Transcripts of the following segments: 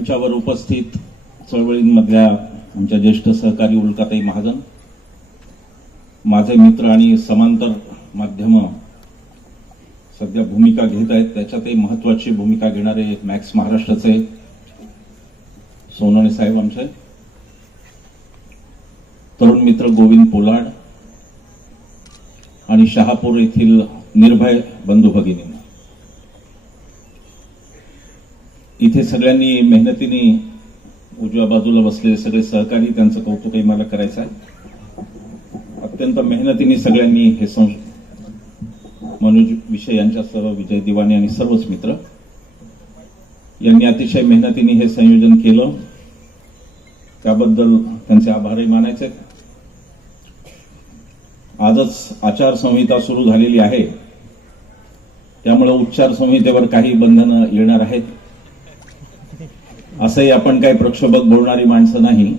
मंचावर उपस्थित चळवळींमधल्या आमच्या ज्येष्ठ सहकारी उल्काताई महाजन, माझे मित्र आणि समांतर माध्यम सध्या भूमिका घेत आहेत, त्याच्यातही महत्वाची भूमिका घेणारे मॅक्स महाराष्ट्राचे सोनवणे साहेब, आमचे तरुण मित्र गोविंद पोलाड आणि शहापूर येथील निर्भय बंधू भगिनी, इथे सगळ्यांनी मेहनतीने उजव्या बाजूला बसलेले सगळे सहकारी, त्यांचं कौतुकही मला करायचं आहे. अत्यंत मेहनतीने सगळ्यांनी हे मनोज विषय यांच्यासह विजय दिवाणे आणि सर्वच मित्र यांनी अतिशय मेहनतीने हे संयोजन केलं, त्याबद्दल त्यांचे आभारही मानायचे. आजच आचारसंहिता सुरू झालेली आहे, त्यामुळे उच्चार संहितेवर काही बंधनं येणार आहेत. असंही आपण काही प्रक्षोभक बोलणारी माणसं नाही.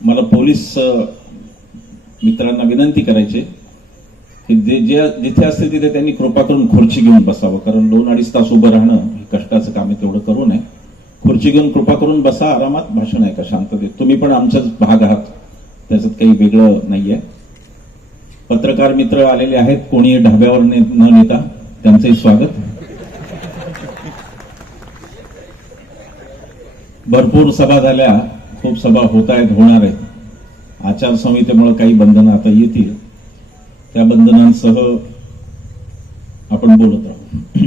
मला पोलीस मित्रांना विनंती करायची की जिथे असते तिथे त्यांनी कृपा करून खुर्ची घेऊन बसावं, कारण 2-2.5 तास उभं राहणं हे कष्टाचं काम आहे, तेवढं करू नये. खुर्ची घेऊन कृपा करून बसा, आरामात भाषण ऐका शांततेत. तुम्ही पण आमचाच भाग आहात, त्याच्यात काही वेगळं नाहीये. पत्रकार मित्र आलेले आहेत, कोणी ढाब्यावर न नेता त्यांचंही स्वागत. भरपूर सभा झाल्या, खूप सभा होत आहेत, होणार आहेत. आचारसंहितेमुळे काही बंधनं आता येतील, त्या बंधनांसह आपण बोलत राहू.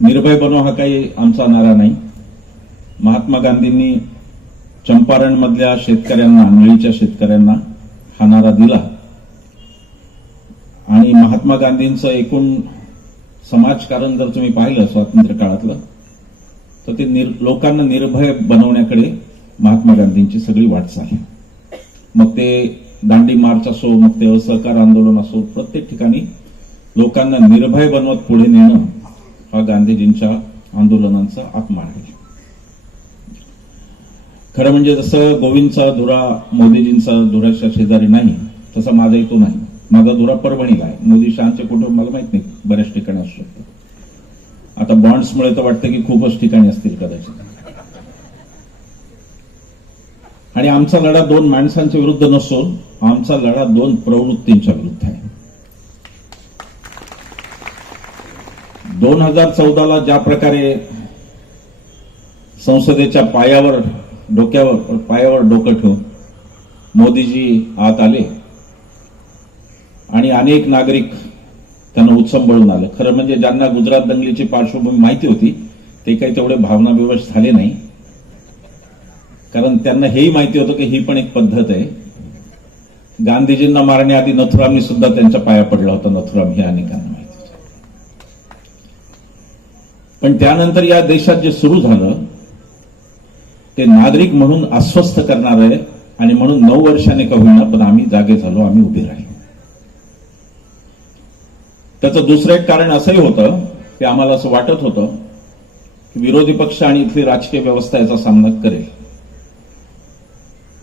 निर्भय बनो हा काही आमचा नारा नाही. महात्मा गांधींनी चंपारण मधल्या शेतकऱ्यांना, निळीच्या शेतकऱ्यांना हा नारा दिला आणि महात्मा गांधींचं एकूण समाजकारण जर तुम्ही पाहिलं स्वातंत्र्य काळातलं, तर ते लोकांना निर्भय बनवण्याकडे महात्मा गांधींची सगळी वाटचाल आहे. मग ते दांडी मार्च असो, मग ते असहकार आंदोलन असो, प्रत्येक ठिकाणी लोकांना निर्भय बनवत पुढे नेणं हा गांधीजींच्या आंदोलनांचा आत्मा आहे. खरं म्हणजे जसं गोविंदचा धुरा मोदीजींचा धुराच्या शेजारी नाही, तसा माझा तो नाही. माझा धुरा परभणीला आहे. मोदी शहाचे कुठं मला माहित नाही, बऱ्याच ठिकाणी असू शकतो. आता बॉन्ड्समुळे तर वाटतं की खूपच ठिकाणी असतील कदाचित. आणि आमचा लढा 2 माणसांच्या विरुद्ध नसून आमचा लढा 2 प्रवृत्तींच्या विरुद्ध आहे. 2014ला ज्या प्रकारे संसदेच्या पायावर डोकं ठेवून मोदीजी आत आले आणि अनेक नागरिक त्यांना उत्संबळून आलं. खरं म्हणजे ज्यांना गुजरात दंगलीची पार्श्वभूमी माहिती होती ते काही तेवढे भावनाविवश झाले नाही, कारण त्यांना हेही माहिती होतं की ही पण एक पद्धत आहे. गांधीजींना मारण्याआधी नथुरामनी सुद्धा त्यांच्या पाया पडला होता. नथुराम हे अनेकांना माहिती होतं. पण त्यानंतर या देशात जे सुरू झालं ते नागरिक म्हणून अस्वस्थ करणार आहे आणि म्हणून 9 वर्षाने का होईना पण आम्ही जागे झालो, आम्ही उभे राहिलो. त्याचं दुसरं एक कारण असंही होतं की आम्हाला असं वाटत होतं की विरोधी पक्ष आणि इथली राजकीय व्यवस्था याचा सामना करेल,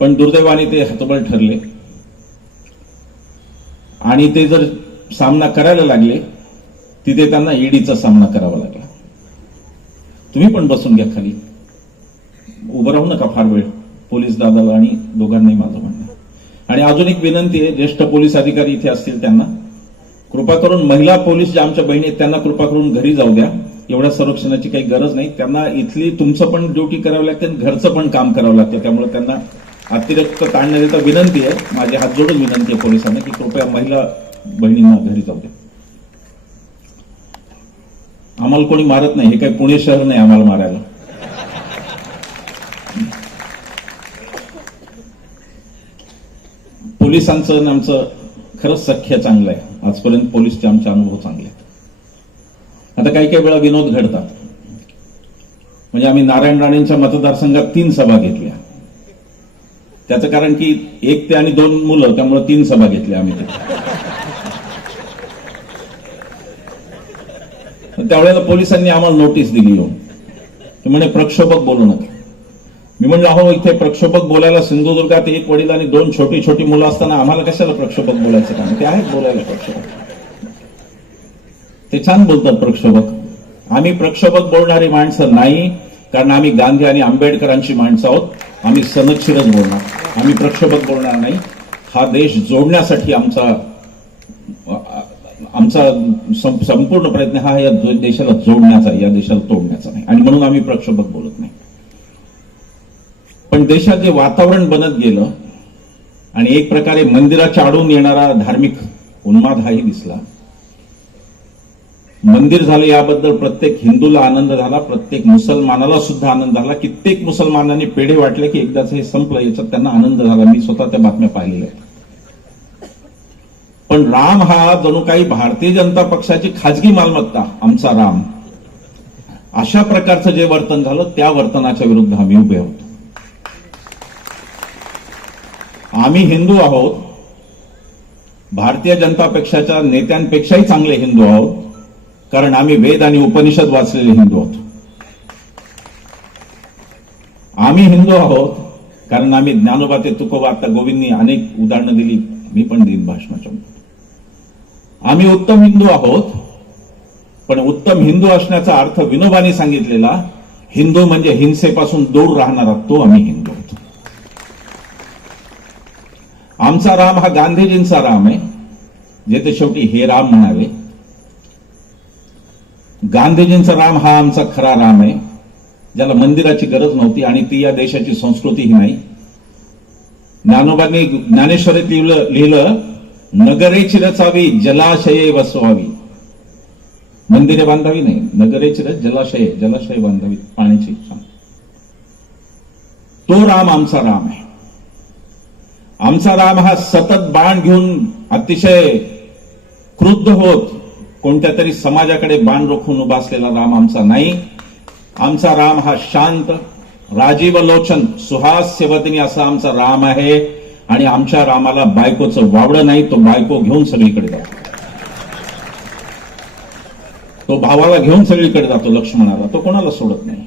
पण दुर्दैवाने ते हतबल ठरले आणि ते जर सामना करायला लागले तिथे त्यांना ईडीचा सामना करावा लागला. तुम्ही पण बसून घ्या खाली, उभं राहू नका फार वेळ. पोलीस दादाला आणि दोघांनाही माझं म्हणणं. आणि अजून एक विनंती आहे, ज्येष्ठ पोलीस अधिकारी इथे असतील त्यांना कृपा करून, महिला पोलीस ज्या आमच्या बहिणी आहेत त्यांना कृपा करून घरी जाऊ द्या. एवढ्या संरक्षणाची काही गरज नाही. त्यांना इथली तुमचं पण ड्युटी करावं लागते, घरचं पण काम करावं लागतं. त्यामुळे त्यांना अतिरिक्त ताण न देता विनंती आहे, माझे हात जोडून विनंती आहे पोलिसांना की कृपया महिला बहिणींना घरी जाऊ द्या. आम्हाला कोणी मारत नाही, हे काही पुणे शहर नाही आम्हाला मारायला. पोलिसांचं आणि आमचं खरंच सख्य चांगलं आहे. आजपर्यंत पोलीसचे आमचे अनुभव चांगले आहेत. आता काही वेळा विनोद घडतात. म्हणजे आम्ही नारायण राणेंच्या मतदारसंघात 3 सभा घेतल्या. त्याचं कारण की 1 ते आणि 2 मुलं, त्यामुळे 3 सभा घेतल्या आम्ही. त्यावेळेला पोलिसांनी आम्हाला नोटीस दिली येऊन, ते म्हणे प्रक्षोभक बोलू नका. मी म्हणलं अहो इथे प्रक्षोभक बोलायला सिंधुदुर्गात 1 वडील आणि 2 छोटी छोटी मुलं असताना आम्हाला कशाला प्रक्षोभक बोलायचं काम? ते आहेत बोलायला प्रक्षोभक, ते छान बोलतात प्रक्षोभक. आम्ही प्रक्षोभक बोलणारी माणसं नाही, कारण आम्ही गांधी आणि आंबेडकरांची माणसं आहोत. आम्ही सनदशीरच बोलणार, आम्ही प्रक्षोभक बोलणार नाही. हा देश जोडण्यासाठी आमचा संपूर्ण प्रयत्न हा या देशाला जोडण्याचा, या देशाला तोडण्याचा नाही, आणि म्हणून आम्ही प्रक्षोभक बोलत नाही. पण देशात जे वातावरण बनत गेलं आणि एक प्रकारे मंदिराच्या आडून येणारा धार्मिक उन्माद हाही दिसला. मंदिर झालं याबद्दल प्रत्येक हिंदूला आनंद झाला, प्रत्येक मुसलमानाला सुद्धा आनंद झाला. कित्येक मुसलमानांनी पेढे वाटले की एकदाच हे संपलं, याच्यात त्यांना आनंद झाला. मी स्वतः त्या बातम्या पाहिलेल्या आहेत. पण राम हा जणू काही भारतीय जनता पक्षाची खाजगी मालमत्ता, आमचा राम, अशा प्रकारचं जे वर्तन झालं त्या वर्तनाच्या विरुद्ध आम्ही उभे आहोत. आम्ही हिंदू आहोत, भारतीय जनता पक्षाच्या नेत्यांपेक्षाही चांगले हिंदू आहोत, कारण आम्ही वेद आणि उपनिषद वाचलेले हिंदू आहोत. आम्ही हिंदू आहोत कारण आम्ही ज्ञानोबा ते तुकोबा, आता गोविंदनी अनेक उदाहरणं दिली, मी पण देईन भाषणाच्या. आम्ही उत्तम हिंदू आहोत, पण उत्तम हिंदू असण्याचा अर्थ विनोबांनी सांगितलेला, हिंदू म्हणजे हिंसेपासून दूर राहणारा, तो आम्ही हिंदू आहोत. आमचा राम हा गांधीजींचा राम आहे, जे ते शेवटी हे राम म्हणावे. गांधीजींचा राम हा आमचा खरा राम आहे, ज्याला मंदिराची गरज नव्हती आणि ती या देशाची संस्कृतीही नाही. ज्ञानोबांनी ज्ञानेश्वरीत लिहिलं, नगरेची रचावी, जलाशये वसवावी. मंदिरे बांधावी नाही, नगरेची रच, जलाशय बांधावी, पाण्याची इच्छा. तो राम आमचा राम आहे. आमचा राम हा सतत बाण घेऊन अतिशय क्रुद्ध होत कोणत्या तरी समाजाकडे बाण रोखून उभा असलेला राम आमचा नाही. आमचा राम हा शांत, राजीव लोचन, सुहास्यवदनी असा आमचा राम आहे. आणि आमच्या रामाला बायकोचं वावडं नाही, तो बायको घेऊन सगळीकडे जातो, तो भावाला घेऊन सगळीकडे जातो, लक्ष्मणाला, तो कोणाला सोडत नाही.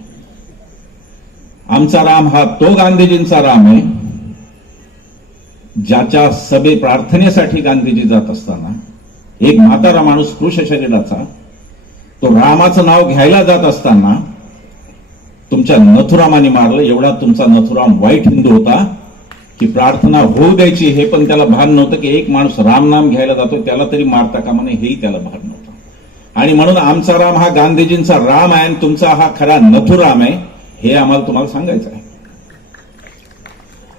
आमचा राम हा तो गांधीजींचा राम आहे, ज्याच्या सभे प्रार्थनेसाठी गांधीजी जात असताना एक म्हातारा माणूस कृश शरीराचा, तो रामाचं नाव घ्यायला जात असताना तुमच्या नथुरामाने मारलं. एवढा तुमचा नथुराम वाईट हिंदू होता की प्रार्थना होऊ द्यायची हे पण त्याला भान नव्हतं, की एक माणूस राम नाम घ्यायला जातो त्याला तरी मारता कामा नये, हेही त्याला भान नव्हतं. आणि म्हणून आमचा राम हा गांधीजींचा राम आहे आणि तुमचा हा खरा नथुराम आहे, हे आम्हाला तुम्हाला सांगायचं आहे.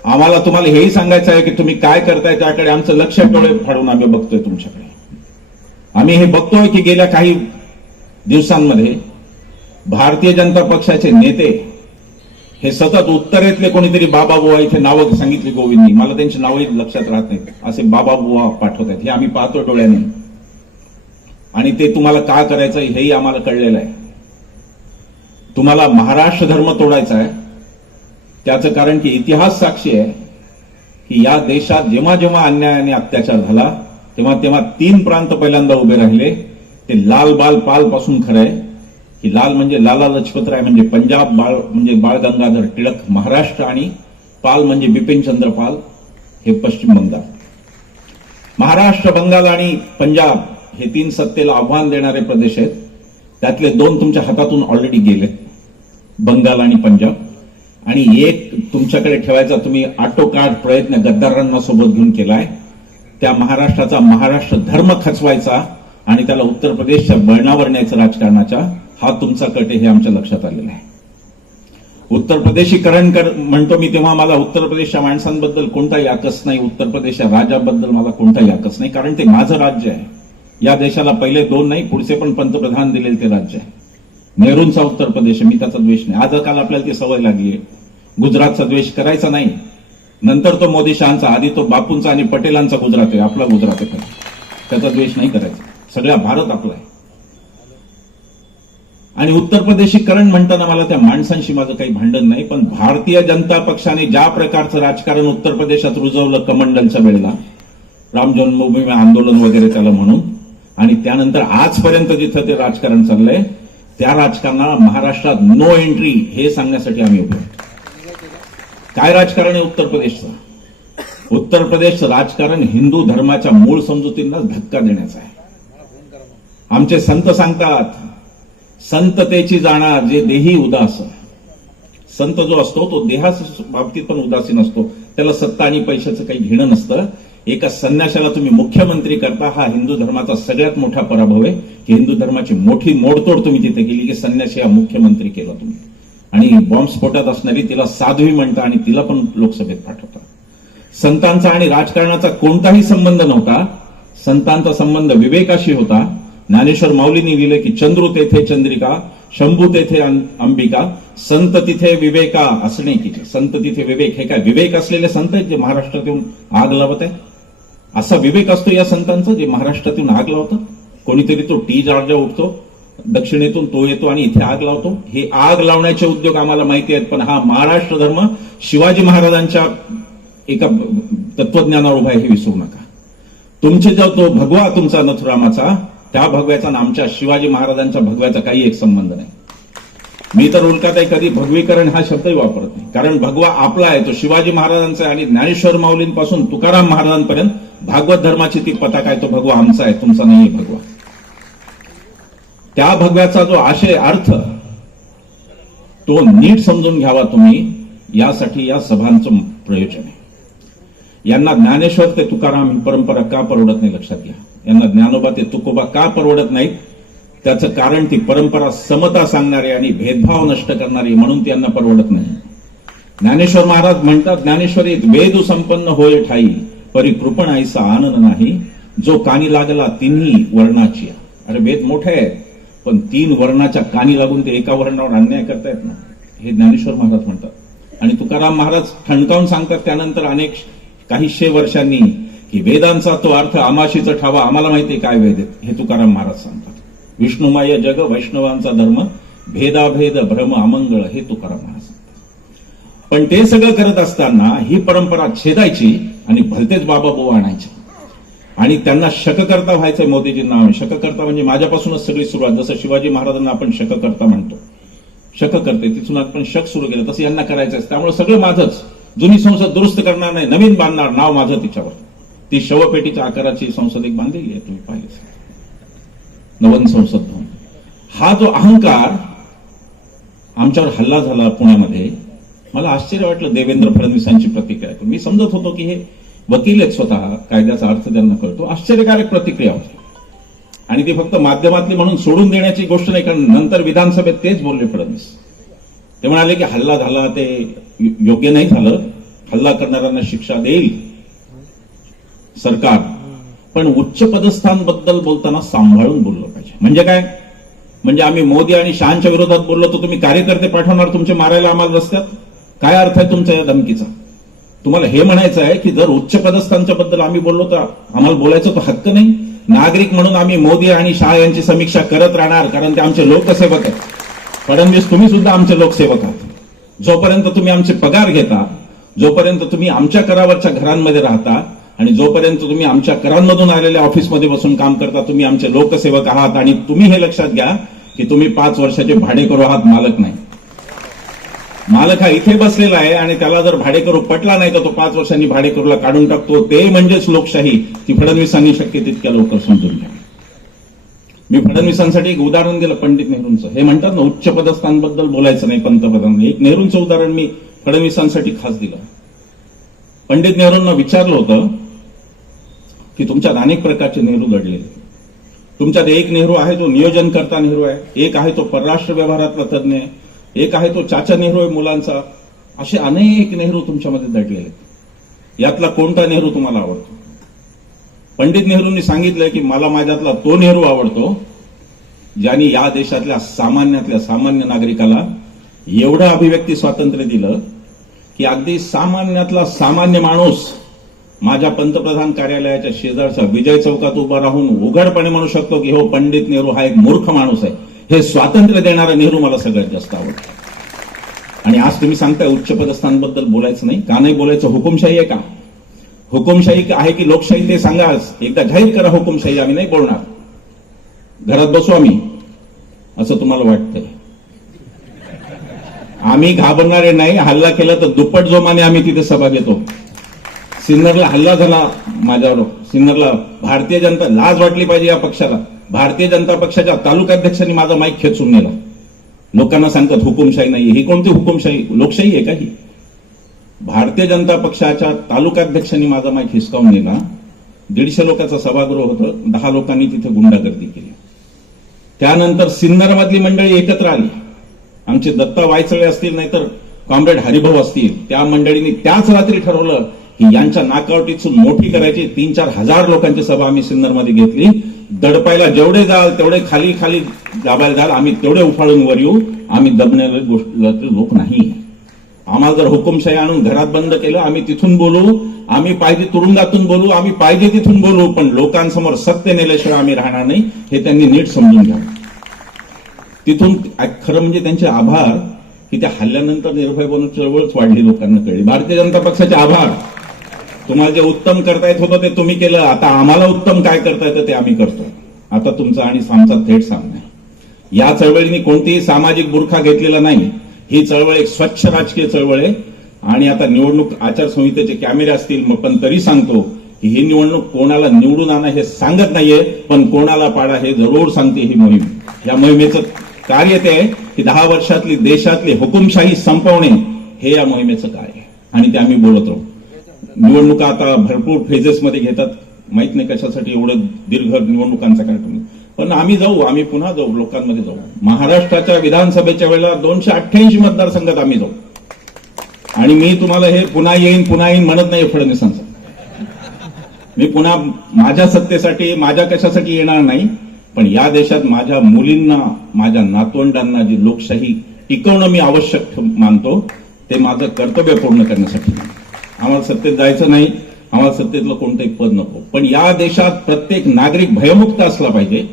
आम्हाला तुम्हाला हेही सांगायचं आहे की तुम्ही काय करताय त्याकडे आमचं लक्ष डोळे फाडून आम्ही बघतोय तुमच्याकडे. आम्ही हे बघतोय की गेल्या काही दिवसांमध्ये भारतीय जनता पक्षाचे नेते हे सतत उत्तरेतले कोणीतरी बाबाबुवा, इथे नावं सांगितली गोविंदनी, मला त्यांची नावही लक्षात राहत नाहीत, असे बाबाबुवा पाठवत आहेत. हे आम्ही पाहतो डोळ्याने, आणि ते तुम्हाला का करायचं हेही आम्हाला कळलेलं आहे. तुम्हाला महाराष्ट्र धर्म तोडायचा आहे, त्याचं कारण की इतिहास साक्षी आहे की या देशात जेव्हा जेव्हा अन्याय आणि अत्याचार झाला तेव्हा तेव्हा 3 प्रांत पहिल्यांदा उभे राहिले. ते लाल बाल पाल पासून खरं आहे की लाल म्हणजे लाला लजपतराय म्हणजे पंजाब, बाळ म्हणजे बाळ गंगाधर टिळक महाराष्ट्र, आणि पाल म्हणजे बिपिनचंद्र पाल हे पश्चिम बंगाल. महाराष्ट्र, बंगाल आणि पंजाब हे 3 सत्तेला आव्हान देणारे प्रदेश आहेत. त्यातले 2 तुमच्या हातातून ऑलरेडी गेले, बंगाल आणि पंजाब. आणि एक तुमच्याकडे ठेवायचा तुम्ही आटोकाट प्रयत्न गद्दारांना सोबत घेऊन केलाय. त्या महाराष्ट्राचा महाराष्ट्र धर्म खचवायचा आणि त्याला उत्तर प्रदेशच्या बळणावर न्यायचं राजकारणाच्या, हा तुमचा कट हे आमच्या लक्षात आलेला आहे. उत्तर प्रदेशीकरण म्हणतो मी तेव्हा मला उत्तर प्रदेशच्या माणसांबद्दल कोणताही आकस नाही, उत्तर प्रदेशच्या राज्याबद्दल मला कोणताही आकस नाही, कारण ते माझं राज्य आहे. या देशाला पहिले 2 नाही, पुढचे पण पंतप्रधान दिलेले ते राज्य आहे. नेहरूंचा उत्तर प्रदेश, मी त्याचा द्वेष नाही. आज काल आपल्याला ती सवय लागली आहे, गुजरातचा द्वेष करायचा नाही. नंतर तो मोदी शहांचा, आधी तो बापूंचा आणि पटेलांचा गुजरात आहे, आपला गुजरात आहे, त्याचा द्वेष नाही करायचा. सगळा भारत आपला आहे. आणि उत्तर प्रदेशीकरण म्हणताना मला त्या माणसांशी माझं काही भांडण नाही, पण भारतीय जनता पक्षाने ज्या प्रकारचं राजकारण उत्तर प्रदेशात रुजवलं कमंडलच्या वेळेला, राम जन्मभूमी आंदोलन वगैरे त्याला म्हणून, आणि त्यानंतर आजपर्यंत जिथं ते राजकारण चाललंय त्या राजकारणाला महाराष्ट्रात नो एंट्री हे सांगण्यासाठी आम्ही उभे. काय राजकारण आहे उत्तर प्रदेशचं? उत्तर प्रदेशचं राजकारण हिंदू धर्माच्या मूळ समजुतींना धक्का देण्याचं आहे. आमचे संत सांगतात संततेची जाणा जे देही उदास. संत जो असतो तो देहास बाबतीत पण उदासीन असतो. त्याला सत्ता आणि पैशाचं काही घेणं नसतं. एका संन्याशाला तुम्ही मुख्यमंत्री करता, हा हिंदू धर्माचा सगळ्यात मोठा पराभव आहे की हिंदू धर्माची मोठी मोडतोड तुम्ही तिथे केली की संन्याशी हा मुख्यमंत्री केला तुम्ही. आणि बॉम्बस्फोटात असणारी तिला साध्वी म्हणता आणि तिला पण लोकसभेत पाठवता. संतांचा आणि राजकारणाचा कोणताही संबंध नव्हता. संतांचा संबंध विवेकाशी होता. ज्ञानेश्वर माऊलींनी लिहिलं की चंद्रू तेथे चंद्रिका, शंभू तेथे अंबिका, संत तिथे विवेका असणे की. संत तिथे विवेक. हे काय विवेक असलेले संत आहेत जे महाराष्ट्रात येऊन आग लावत आहे? असा विवेक असतो या संतांचा जे महाराष्ट्रात येऊन आग लावतात? कोणीतरी तो टी जार्जा उठतो दक्षिणेतून, तो येतो आणि इथे आग लावतो. हे आग लावण्याचे उद्योग आम्हाला माहिती आहेत, पण हा महाराष्ट्र धर्म शिवाजी महाराजांच्या एका तत्वज्ञानावर उभा आहे हे विसरू नका. तुमचे जो तो भगवा तुमचा नथुरामाचा, त्या भगव्याचा आणि आमच्या शिवाजी महाराजांच्या भगव्याचा काही एक संबंध नाही. मी तर उलकात आहे कधी भगवीकरण हा शब्दही वापरत नाही, कारण भगवा आपला आहे, तो शिवाजी महाराजांचा आहे. आणि ज्ञानेश्वर माऊलींपासून तुकाराम महाराजांपर्यंत भागवत धर्माची ती पताका आहे, तो भगवा आमचा आहे, तुमचा नाहीये भगवा. त्या भगव्याचा जो आशय अर्थ तो नीट समजून घ्यावा तुम्ही, यासाठी या सभांचं प्रयोजन आहे. यांना ज्ञानेश्वर ते तुकाराम ही परंपरा का परवडत नाही लक्षात घ्या. यांना ज्ञानोबा ते तुकोबा का परवडत नाहीत? त्याचं कारण ती परंपरा समता सांगणारी आणि भेदभाव नष्ट करणारी, म्हणून ती यांना परवडत नाही. ज्ञानेश्वर महाराज म्हणतात, ज्ञानेश्वरीत वेद संपन्न होय ठाई, परी कृपण आईसा आनंद नाही, जो कानी लागला तिन्ही वर्णाची. अरे वेद मोठे आहे, पण 3 वर्णाच्या कानी लागून ते एका वर्णावर अन्याय करतायत ना, हे ज्ञानेश्वर महाराज म्हणतात. आणि तुकाराम महाराज ठणकावून सांगतात त्यानंतर अनेक काहीशे वर्षांनी की वेदांचा तो अर्थ आमाशीचा ठावा, आम्हाला माहितीये काय वेद आहेत, हे तुकाराम महाराज सांगतात. विष्णुमाय जग वैष्णवांचा धर्म, भेदाभेद भ्रम अमंगळ, हे तुकाराम महाराज सांगतात. पण ते सगळं करत असताना ही परंपरा छेदायची आणि भलतेच बाबा बुवा आणायचे आणि त्यांना शककर्ता व्हायचंय. मोदीजींना आम्ही शककर्ता म्हणजे माझ्यापासूनच सगळी सुरुवात. जसं शिवाजी महाराजांना आपण शककर्ता म्हणतो, शक करते, तिथून आपण शक सुरू केलं, तसं यांना करायचं. त्यामुळे सगळं माझंच. जुनी संसद दुरुस्त करणार नाही, नवीन बांधणार, नाव माझं तिच्यावर. ती शवपेटीच्या आकाराची संसद एक बांधलेली आहे, तुम्ही पाहिजे नवन संसद भवन. हा जो अहंकार आमच्यावर हल्ला झाला पुण्यामध्ये, मला आश्चर्य वाटलं देवेंद्र फडणवीसांची प्रतिक्रिया. मी समजत होतो की हे वकील आहेत, स्वतः कायद्याचा अर्थ त्यांना कळतो. आश्चर्यकारक प्रतिक्रिया होती आणि ती फक्त माध्यमातली म्हणून सोडून देण्याची गोष्ट नाही, कारण नंतर विधानसभेत तेच बोलले फडणवीस. ते म्हणाले की हल्ला झाला ते योग्य नाही झालं, हल्ला करणाऱ्यांना शिक्षा देईल सरकार, पण उच्च पदस्थांबद्दल बोलताना सांभाळून बोललं पाहिजे. म्हणजे काय? म्हणजे आम्ही मोदी आणि शहांच्या विरोधात बोललो तर तुम्ही कार्यकर्ते पाठवणार तुमचे मारायला आम्हाला रस्त्यात? काय अर्थ आहे तुमच्या या धमकीचा? तुम्हाला हे म्हणायचं आहे की जर उच्च पदस्थांच्या बद्दल आम्ही बोललो तर आम्हाला बोलायचा तो हक्क नाही? नागरिक म्हणून आम्ही मोदी आणि शहा यांची समीक्षा करत राहणार, कारण ते आमचे लोकसेवक आहेत. फडणवीस, तुम्ही सुद्धा आमचे लोकसेवक आहात. जोपर्यंत तुम्ही आमचे पगार घेता, जोपर्यंत तुम्ही आमच्या करावरच्या घरांमध्ये राहता आणि जोपर्यंत तुम्ही आमच्या करांमधून आलेल्या ऑफिसमध्ये बसून काम करता, तुम्ही आमचे लोकसेवक आहात. आणि तुम्ही हे लक्षात घ्या की तुम्ही 5 वर्षाचे भाडेकरू आहात, मालक नाही. मालक हा इथे बसलेला आहे आणि त्याला जर भाडेकरू पटला नाही तर तो 5 वर्षांनी भाडेकरूला काढून टाकतो. ते म्हणजेच लोकशाही. ती फडणवीसांनी शक्य तितक्या लवकर समजून घ्या. मी फडणवीसांसाठी एक उदाहरण दिलं पंडित नेहरूंचं. हे म्हणतात ना उच्च पदस्थांबद्दल बोलायचं नाही पंतप्रधान. एक नेहरूंचं उदाहरण मी फडणवीसांसाठी खास दिलं. पंडित नेहरूंना विचारलं होतं की तुमच्यात अनेक प्रकारचे नेहरू दडलेले. तुमच्यात एक नेहरू आहे जो नियोजनकर्ता नेहरू आहे, एक आहे तो परराष्ट्र व्यवहारातला तज्ज्ञ आहे, एक आहे तो चाचा नेहरू आहे मुलांचा. असे अनेक नेहरू तुमच्यामध्ये दडलेले आहेत. यातला कोणता नेहरू तुम्हाला आवडतो? पंडित नेहरूंनी सांगितलंय की मला माझ्यातला तो नेहरू आवडतो ज्यांनी या देशातल्या सामान्यातल्या सामान्य नागरिकाला एवढं अभिव्यक्ती स्वातंत्र्य दिलं की अगदी सामान्यातला सामान्य माणूस माझ्या पंतप्रधान कार्यालयाच्या शेजारच्या विजय चौकात उभा राहून उघडपणे म्हणू शकतो की हो, पंडित नेहरू हा एक मूर्ख माणूस आहे. हे स्वातंत्र्य देणारा नेहरू मला सगळ्यात जास्त आवडतं. आणि आज तुम्ही सांगताय उच्च पदस्थांबद्दल बोलायचं नाही. का नाही बोलायचं? हुकुमशाही आहे का? हुकुमशाही आहे की लोकशाही ते सांगा. एकदा जाहीर करा हुकुमशाही. आम्ही नाही बोलणार, घरात बसू आम्ही, असं तुम्हाला वाटतंय? आम्ही घाबरणारे नाही. हल्ला केला तर दुप्पट जोमाने आम्ही तिथे सभा घेतो. सिन्नरला हल्ला झाला माझ्यावर. सिन्नरला भारतीय जनता, लाज वाटली पाहिजे या पक्षाला. भारतीय जनता पक्षाच्या तालुकाध्यक्षांनी माझा माईक खेचून नेला. लोकांना सांगतात हुकुमशाही नाही. ही कोणती हुकुमशाही? लोकशाही आहे का ही? भारतीय जनता पक्षाच्या तालुकाध्यक्षांनी माझा माईक हिसकावून नेला. 150 लोकांचं सभागृह होतं, 10 लोकांनी तिथे गुंडागर्दी केली. त्यानंतर सिन्नरमधली मंडळी एकत्र आली. आमचे दत्ता वायचळे असतील, नाहीतर कॉम्रेड हरिभाऊ असतील, त्या मंडळींनी त्याच रात्री ठरवलं की यांच्या नाकावटीतून मोठी करायची. 3-4 हजार लोकांची सभा आम्ही सिन्नरमध्ये घेतली. दडपायला जेवढे जाल तेवढे खाली खाली दाबायला जाल, आम्ही तेवढे उफाळून वर येऊ. आम्ही दबण्याचे लोक नाही. आम्हाला जर हुकुमशाही आणून घरात बंद केलं, आम्ही तिथून बोलू, आम्ही पाहिजे तुरुंगातून बोलू, आम्ही पाहिजे तिथून बोलू, पण लोकांसमोर सत्य नेल्याशिवाय आम्ही राहणार नाही. हे त्यांनी नीट समजून घ्यावं. तिथून खरं म्हणजे त्यांचे आभार की त्या हल्ल्यानंतर निर्भय बनून चळवळच वाढली, लोकांना कळली. भारतीय जनता पक्षाचे आभार. तुम्हाला जे उत्तम करता येत होतं ते तुम्ही केलं. आता आम्हाला उत्तम काय करता येतं ते आम्ही करतोय. आता तुमचा आणि आमचा थेट सामना आहे. या चळवळीने कोणतीही सामाजिक बुरखा घेतलेला नाही. ही चळवळ एक स्वच्छ राजकीय चळवळ आहे. आणि आता निवडणूक आचारसंहितेचे कॅमेरे असतील, पण तरी सांगतो की ही निवडणूक कोणाला निवडून आणा हे सांगत नाहीये, पण कोणाला पाडा हे जरूर सांगते ही मोहीम. या मोहिमेचं कार्य ते आहे की 10 वर्षातली देशातली हुकुमशाही संपवणे हे या मोहिमेचं कार्य आहे. आणि ते आम्ही बोलत राहू. निवडणुका आता भरपूर फेजेसमध्ये घेतात. माहित नाही कशासाठी एवढं दीर्घ निवडणुकांचा कार्यक्रम, पण आम्ही जाऊ, आम्ही पुन्हा जाऊ, लोकांमध्ये जाऊ. महाराष्ट्राच्या विधानसभेच्या वेळेला 288 मतदारसंघात आम्ही जाऊ. आणि मी तुम्हाला हे पुन्हा येईन म्हणत नाही फडणवीसांचं. मी पुन्हा माझ्या सत्तेसाठी, माझ्या कशासाठी येणार नाही, पण या देशात माझ्या मुलींना, माझ्या नातवंडांना जी लोकशाही टिकवणं मी आवश्यक मानतो, ते माझं कर्तव्य पूर्ण करण्यासाठी. आम्हाला सत्तेत जायचं नाही, आम्हाला सत्तेतलं कोणतंही पद नको, पण या देशात प्रत्येक नागरिक भयमुक्त असला पाहिजे.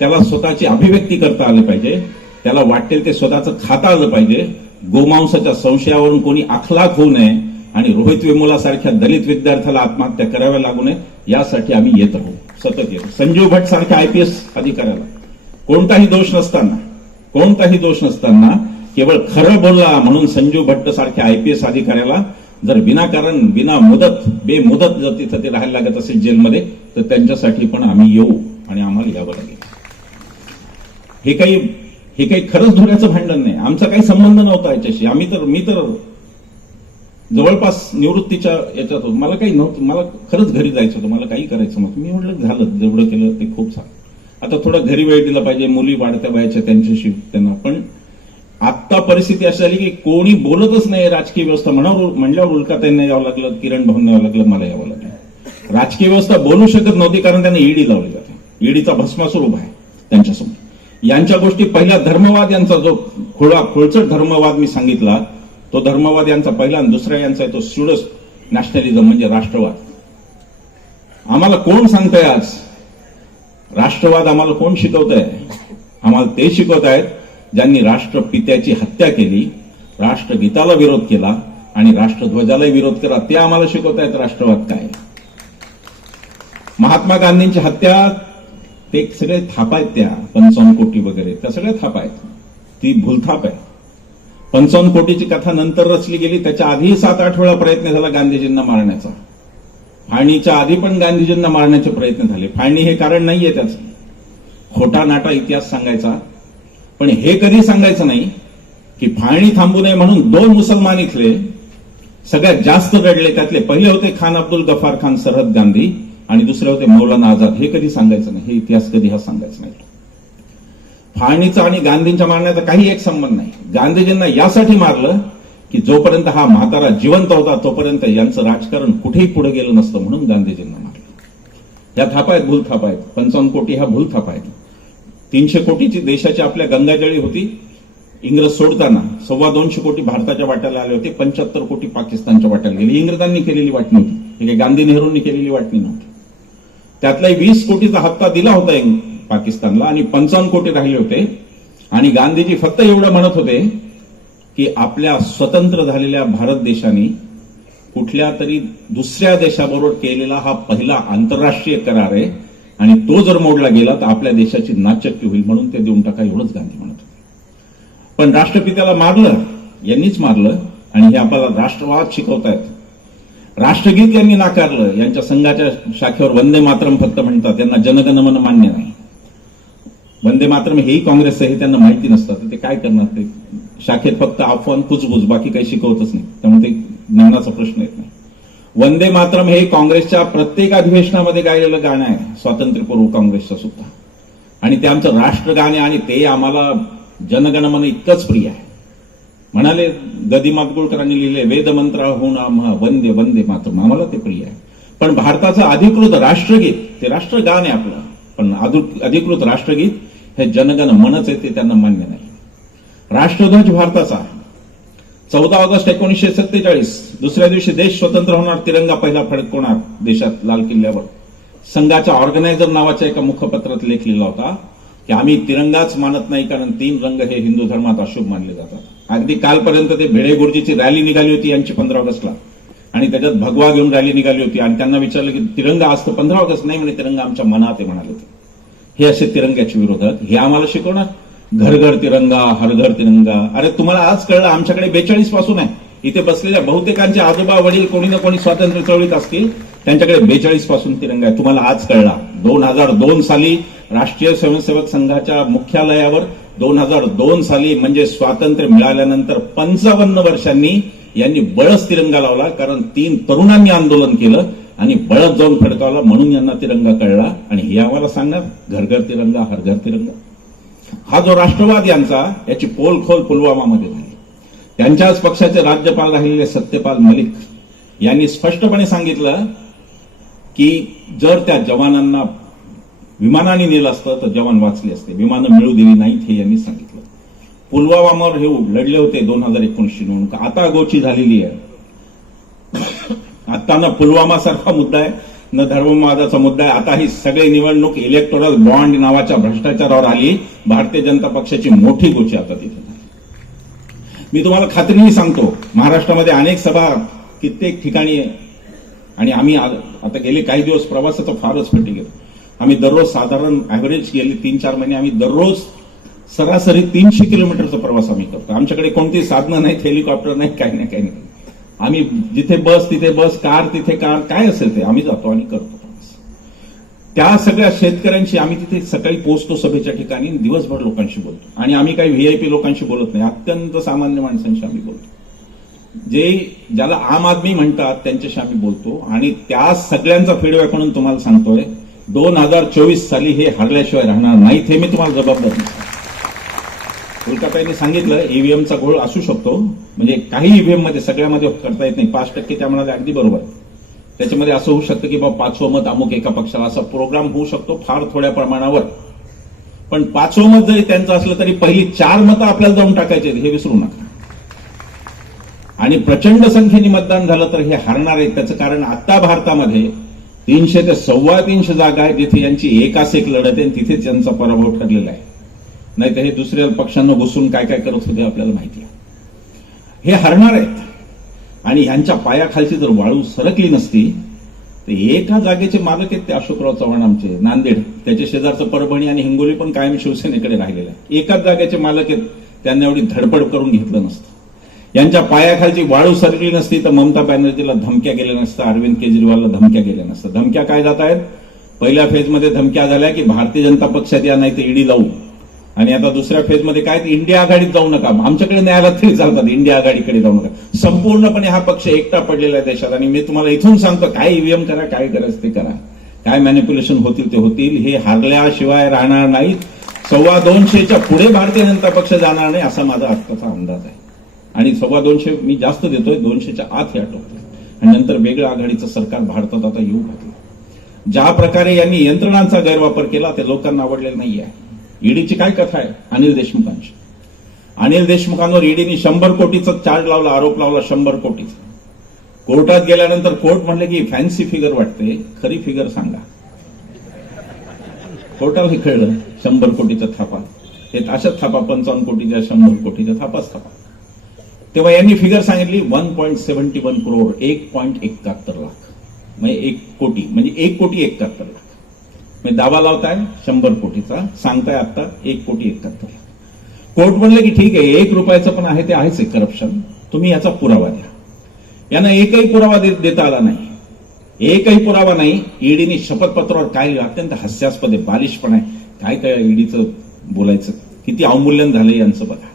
त्याला स्वतःची अभिव्यक्ती करता आली पाहिजे. त्याला वाटेल ते स्वतःचं खाता आलं पाहिजे. गोमांसाच्या संशयावरून कोणी अखलाक होऊ नये आणि रोहित वेमुलासारख्या दलित विद्यार्थ्याला आत्महत्या कराव्या लागू नये, यासाठी आम्ही येत राहू, सतत येतो. संजीव भट्ट सारख्या IPS अधिकाऱ्याला कोणताही दोष नसताना केवळ खरं बोलला म्हणून संजीव भट्ट सारख्या IPS अधिकाऱ्याला जर विनाकारण, बेमुदत जर तिथं ते राहायला लागत असेल जेलमध्ये, तर त्यांच्यासाठी पण आम्ही येऊ आणि आम्हाला यावं लागेल. हे काही खरंच धुण्याचं भांडण नाही. आमचा काही संबंध नव्हता याच्याशी. मी तर जवळपास निवृत्तीच्या याच्यात होतो. मला काही नव्हतं. मला खरंच घरी जायचं होतं. मला काही करायचं नव्हतं. मी म्हटलं झालं, जेवढं केलं ते खूप छान. आता थोडं घरी वेळ दिला पाहिजे. मुली वाढत्या वयाच्या त्यांच्याशी त्यांना. पण आता परिस्थिती अशी झाली की कोणी बोलतच नाही. राजकीय व्यवस्था म्हणल्यावर उल्काताईंना यावं लागलं, किरण भाऊंना यावं लागलं, मला यावं लागलं. राजकीय व्यवस्था बोलू शकत नव्हती कारण त्यांना ईडी लावली जाते. ईडीचा भस्मासूर उभा आहे त्यांच्यासमोर. यांच्या गोष्टी पहिला धर्मवाद, यांचा जो खोलचट धर्मवाद मी सांगितला, तो धर्मवाद यांचा पहिला, आणि दुसरा यांचा आहे तो स्युडो नॅशनलिझम म्हणजे राष्ट्रवाद. आम्हाला कोण सांगतंय आज राष्ट्रवाद? आम्हाला कोण शिकवतंय? आम्हाला ते शिकवत आहेत ज्यांनी राष्ट्रपित्याची हत्या केली, राष्ट्रगीताला विरोध केला आणि राष्ट्रध्वजालाही विरोध केला. ते आम्हाला शिकवत आहेत राष्ट्रवाद काय. महात्मा गांधींची हत्या, ते सगळे थाप आहेत. त्या 55 कोटी वगैरे त्या सगळ्या थाप आहेत. ती भूलथाप आहे. 55 कोटीची कथा नंतर रचली गेली. त्याच्या आधी 7-8 वेळा प्रयत्न झाला गांधीजींना मारण्याचा. फाळणीच्या आधी पण गांधीजींना मारण्याचे प्रयत्न झाले. फाळणी हे कारण नाहीये त्याचं. खोटा नाटा इतिहास सांगायचा, पण हे कधी सांगायचं नाही की फाळणी थांबू नये म्हणून 2 मुसलमान इथले सगळ्यात जास्त रडले. त्यातले पहिले होते खान अब्दुल गफार खान सरहद गांधी आणि दुसरे होते मौलाना आझाद. हे कधी सांगायचं नाही. हे इतिहास कधी हा सांगायचा नाही. फाळणीचा आणि गांधींच्या मारण्याचा काही एक संबंध नाही. गांधीजींना यासाठी मारलं की जोपर्यंत हा म्हातारा जिवंत होता तोपर्यंत यांचं राजकारण कुठेही पुढे गेलं नसतं, म्हणून गांधीजींना मारलं. या थापा आहेत, भूल थापा आहेत. 55 कोटी ह्या भूल थापा आहेत. 300 कोटीची देशाची आपल्या गंगाजळी होती इंग्रज सोडताना. 225 कोटी भारताच्या वाट्याला आले होते. 75 कोटी पाकिस्तानच्या वाट्याला गेले. इंग्रजांनी केलेली वाटणी होती, हे काही गांधी नेहरूंनी केलेली वाटणी नव्हती. त्यातलाही 20 कोटीचा हप्ता दिला होता पाकिस्तानला आणि 55 कोटी राहिले होते. आणि गांधीजी फक्त एवढं म्हणत होते की आपल्या स्वतंत्र झालेल्या भारत देशाने कुठल्या तरी दुसऱ्या देशाबरोबर केलेला हा पहिला आंतरराष्ट्रीय करार आहे आणि तो जर मोडला गेला तर आपल्या देशाची नाचक्की होईल, म्हणून ते देऊन टाका, एवढंच गांधी म्हणत होते. पण राष्ट्रपित्याला मारलं, यांनीच मारलं. आणि हे आपल्याला राष्ट्रवाद शिकवतायत. राष्ट्रगीत यांनी नाकारलं. यांच्या संघाच्या शाखेवर वंदे मातरम फक्त म्हणतात, त्यांना जनगणमन मान्य नाही. वंदे मातरम हेही काँग्रेसचं हे त्यांना माहिती नसतं, तर ते काय करणार? ते शाखेत फक्त अफवान कुजबुज, बाकी काही शिकवतच नाही, त्यामुळे ते ज्ञानाचा प्रश्न येत नाही. वंदे मातरम हे काँग्रेसच्या प्रत्येक अधिवेशनामध्ये गायलेलं गाणं आहे, स्वातंत्र्यपूर्व काँग्रेसचं सुद्धा. आणि ते आमचं राष्ट्रगाणे, आणि ते आम्हाला जनगणमन इतकंच प्रिय आहे. म्हणाले गदी माडगुळकरांनी लिहिले, वेदमंत्राहून आम्हा वंदे वंदे मातरम, आम्हाला ते प्रिय आहे. पण भारताचं अधिकृत राष्ट्रगीत, ते राष्ट्रगान आहे आपलं, पण अधिकृत राष्ट्रगीत हे जनगण मनच आहे, ते त्यांना मान्य नाही. राष्ट्रध्वज भारताचा 14 ऑगस्ट 1947, दुसऱ्या दिवशी देश स्वतंत्र होणार, तिरंगा पहिला फडकवणार देशात लाल किल्ल्यावर. संघाच्या ऑर्गनायझर नावाच्या एका मुखपत्रात लेख लिहिला होता की आम्ही तिरंगाच मानत नाही, कारण 3 रंग हे हिंदू धर्मात अशुभ मानले जातात. अगदी कालपर्यंत ते भिडे गुरुजीची रॅली निघाली होती यांची 15 ऑगस्टला, आणि त्याच्यात भगवा घेऊन रॅली निघाली होती, आणि त्यांना विचारलं की तिरंगा असतं 15 ऑगस्ट, नाही म्हणे तिरंगा आमच्या मनात आहे म्हणाले ते. हे असे तिरंग्याचे विरोधक हे आम्हाला शिकवणार, घर घर तिरंगा, हर घर तिरंगा. अरे तुम्हाला आज कळलं, आमच्याकडे 42 पासून आहे. इथे बसलेल्या बहुतेकांचे आजोबा वडील कोणी ना कोणी स्वातंत्र्य चळवळीत असतील, त्यांच्याकडे 42 पासून तिरंगा आहे. तुम्हाला आज कळला. 2002 साली राष्ट्रीय स्वयंसेवक संघाच्या मुख्यालयावर 2002 साली म्हणजे स्वातंत्र्य मिळाल्यानंतर 55 वर्षांनी यांनी बळच तिरंगा लावला, कारण 3 तरुणांनी आंदोलन केलं आणि बळच जाऊन फडकावला, म्हणून यांना तिरंगा कळला. आणि हे आम्हाला सांगणार घर घर तिरंगा, हर घर तिरंगा. हा जो राष्ट्रवाद यांचा, याची पोलखोल पुलवामामध्ये झाली. त्यांच्याच पक्षाचे राज्यपाल राहिलेले सत्यपाल मलिक यांनी स्पष्टपणे सांगितलं की जर त्या जवानांना विमानाने नेलं असतं तर जवान वाचले असते, विमानं मिळू दिली नाहीत, हे यांनी सांगितलं. पुलवामावर हे लढले होते 2019 निवडणूक, आता गोची झालेली आहे. आता ना पुलवामा सारखा मुद्दा आहे, न धर्मवादाचा मुद्दा आहे. आता ही सगळी निवडणूक इलेक्टोरल बॉन्ड नावाच्या भ्रष्टाचारावर आली. भारतीय जनता पक्षाची मोठी गोची आता तिथे. मी तुम्हाला खात्रीने सांगतो, महाराष्ट्रामध्ये अनेक सभा कित्येक ठिकाणी आहे, आणि आम्ही आता गेले काही दिवस प्रवासाचा फारच फटीक येतो. आम्ही दररोज साधारण ऍव्हरेज गेले 3-4 महिने आम्ही दररोज सरासरी 300 किलोमीटरचा प्रवास आम्ही करतो. आमच्याकडे कोणती साधनं नाहीत, हेलिकॉप्टर नाही, काही नाही, काही नाही. आम्ही जिथे बस तिथे बस, कार तिथे कार, काय असेल ते आम्ही जातो आणि करतो प्रवास. त्या सगळ्या शेतकऱ्यांशी आम्ही तिथे सकाळी पोहोचतो सभेच्या ठिकाणी, दिवसभर लोकांशी बोलतो. आणि आम्ही काही व्हीआयपी लोकांशी बोलत नाही, अत्यंत सामान्य माणसांशी आम्ही बोलतो. ज्याला आम आदमी म्हणतात त्यांच्याशी आम्ही बोलतो. आणि त्या सगळ्यांचा फीडबॅक म्हणून तुम्हाला सांगतोय, 2024 साली हे हरल्याशिवाय राहणार नाहीत, हे मी तुम्हाला जबाबदार नाही. कोलकाताने सांगितलं ईव्हीएमचा घोळ असू शकतो, म्हणजे काही ईव्हीएम मध्ये सगळ्यामध्ये करता येत नाही, 5% त्या म्हणाले अगदी बरोबर आहे. त्याच्यामध्ये असं होऊ शकतं की बाबा 5वं मत अमुक एका पक्षाला, असा प्रोग्राम होऊ शकतो फार थोड्या प्रमाणावर. पण 5वं मत जरी त्यांचं असलं तरी पहिली 4 मतं आपल्याला जाऊन टाकायचे, हे विसरू नका. आणि प्रचंड संख्येने मतदान झालं तर हे हारणार आहेत. त्याचं कारण आता भारतामध्ये 300 ते 325 जागा आहेत जिथे यांची एकास एक लढत आहे, तिथेच यांचा पराभव ठरलेला आहे. नाही तर हे दुसऱ्या पक्षांना घुसून काय काय करत होते आपल्याला माहिती आहे. हे हरणार आहेत. आणि ह्यांच्या पायाखालची जर वाळू सरकली नसती तर एका जागेचे मालक आहेत ते अशोकराव चव्हाण आमचे, नांदेड, त्याच्या शेजारचं परभणी आणि हिंगोली पण कायम शिवसेनेकडे राहिलेलं आहे. एकाच जागेचे मालक आहेत, त्यांना एवढी धडपड करून घेतलं नसतं. यांच्या पायाखालची वाळू सरकली नसती तर ममता बॅनर्जीला धमक्या गेल्या नसत्या, अरविंद केजरीवालला धमक्या गेल्या नसत्या. धमक्या काय जात आहेत? पहिल्या फेजमध्ये धमक्या झाल्या की भारतीय जनता पक्षात या, नाही तर ईडी लावू. आणि आता दुसऱ्या फेजमध्ये काय, इंडिया आघाडीत जाऊ नका, आमच्याकडे न्यायालयात तरी चालतात, इंडिया आघाडीकडे जाऊ नका. संपूर्णपणे हा पक्ष एकटा पडलेला आहे देशात. आणि मी तुम्हाला इथून सांगतो, काय ईव्हीएम करा, काय करायचं ते करा, काय मॅनिप्युलेशन होतील ते होतील, हे हारल्याशिवाय राहणार नाहीत. 225च्या पुढे भारतीय जनता पक्ष जाणार नाही असा माझा आत्ताचा अंदाज आहे. आणि 225 मी जास्त देतोय, 200च्या आत हे आटोपते. आणि नंतर वेगळं आघाडीचं सरकार भारतात आता येऊ घातलं. ज्या प्रकारे यांनी यंत्रणांचा गैरवापर केला ते लोकांना आवडलेलं नाहीये. ईडीची काय कथा आहे? अनिल देशमुखांची. अनिल देशमुखांवर ईडीने 100 कोटीचा चार्ज लावला, आरोप लावला 100 कोटीचा. कोर्टात गेल्यानंतर कोर्ट म्हणले की फॅन्सी फिगर वाटते, खरी फिगर सांगा. कोर्टाला हे कळलं 100 कोटीचा थापा, हे अशाच थापा 55 कोटीच्या 100 कोटीच्या थापाच थापा. तेव्हा यांनी फिगर सांगितली 1.71 करोड, 1.71 लाख, म्हणजे 1 कोटी, म्हणजे 1.71 लाख. म्हणजे दावा लावताय 100 कोटीचा, सांगताय आता 1.71 लाख. कोर्ट म्हणलं की ठीक आहे, 1 रुपयाचं पण आहे ते आहेच आहे करप्शन, तुम्ही याचा पुरावा द्या. यांना एकही पुरावा देता आला नाही, एकही पुरावा नाही. ईडीने शपथपत्रावर काय लिहिलं, अत्यंत हास्यास्पद आहे, बालिशपण आहे. काय काय ईडीचं बोलायचं किती अवमूल्यन झालंय यांचं बघा.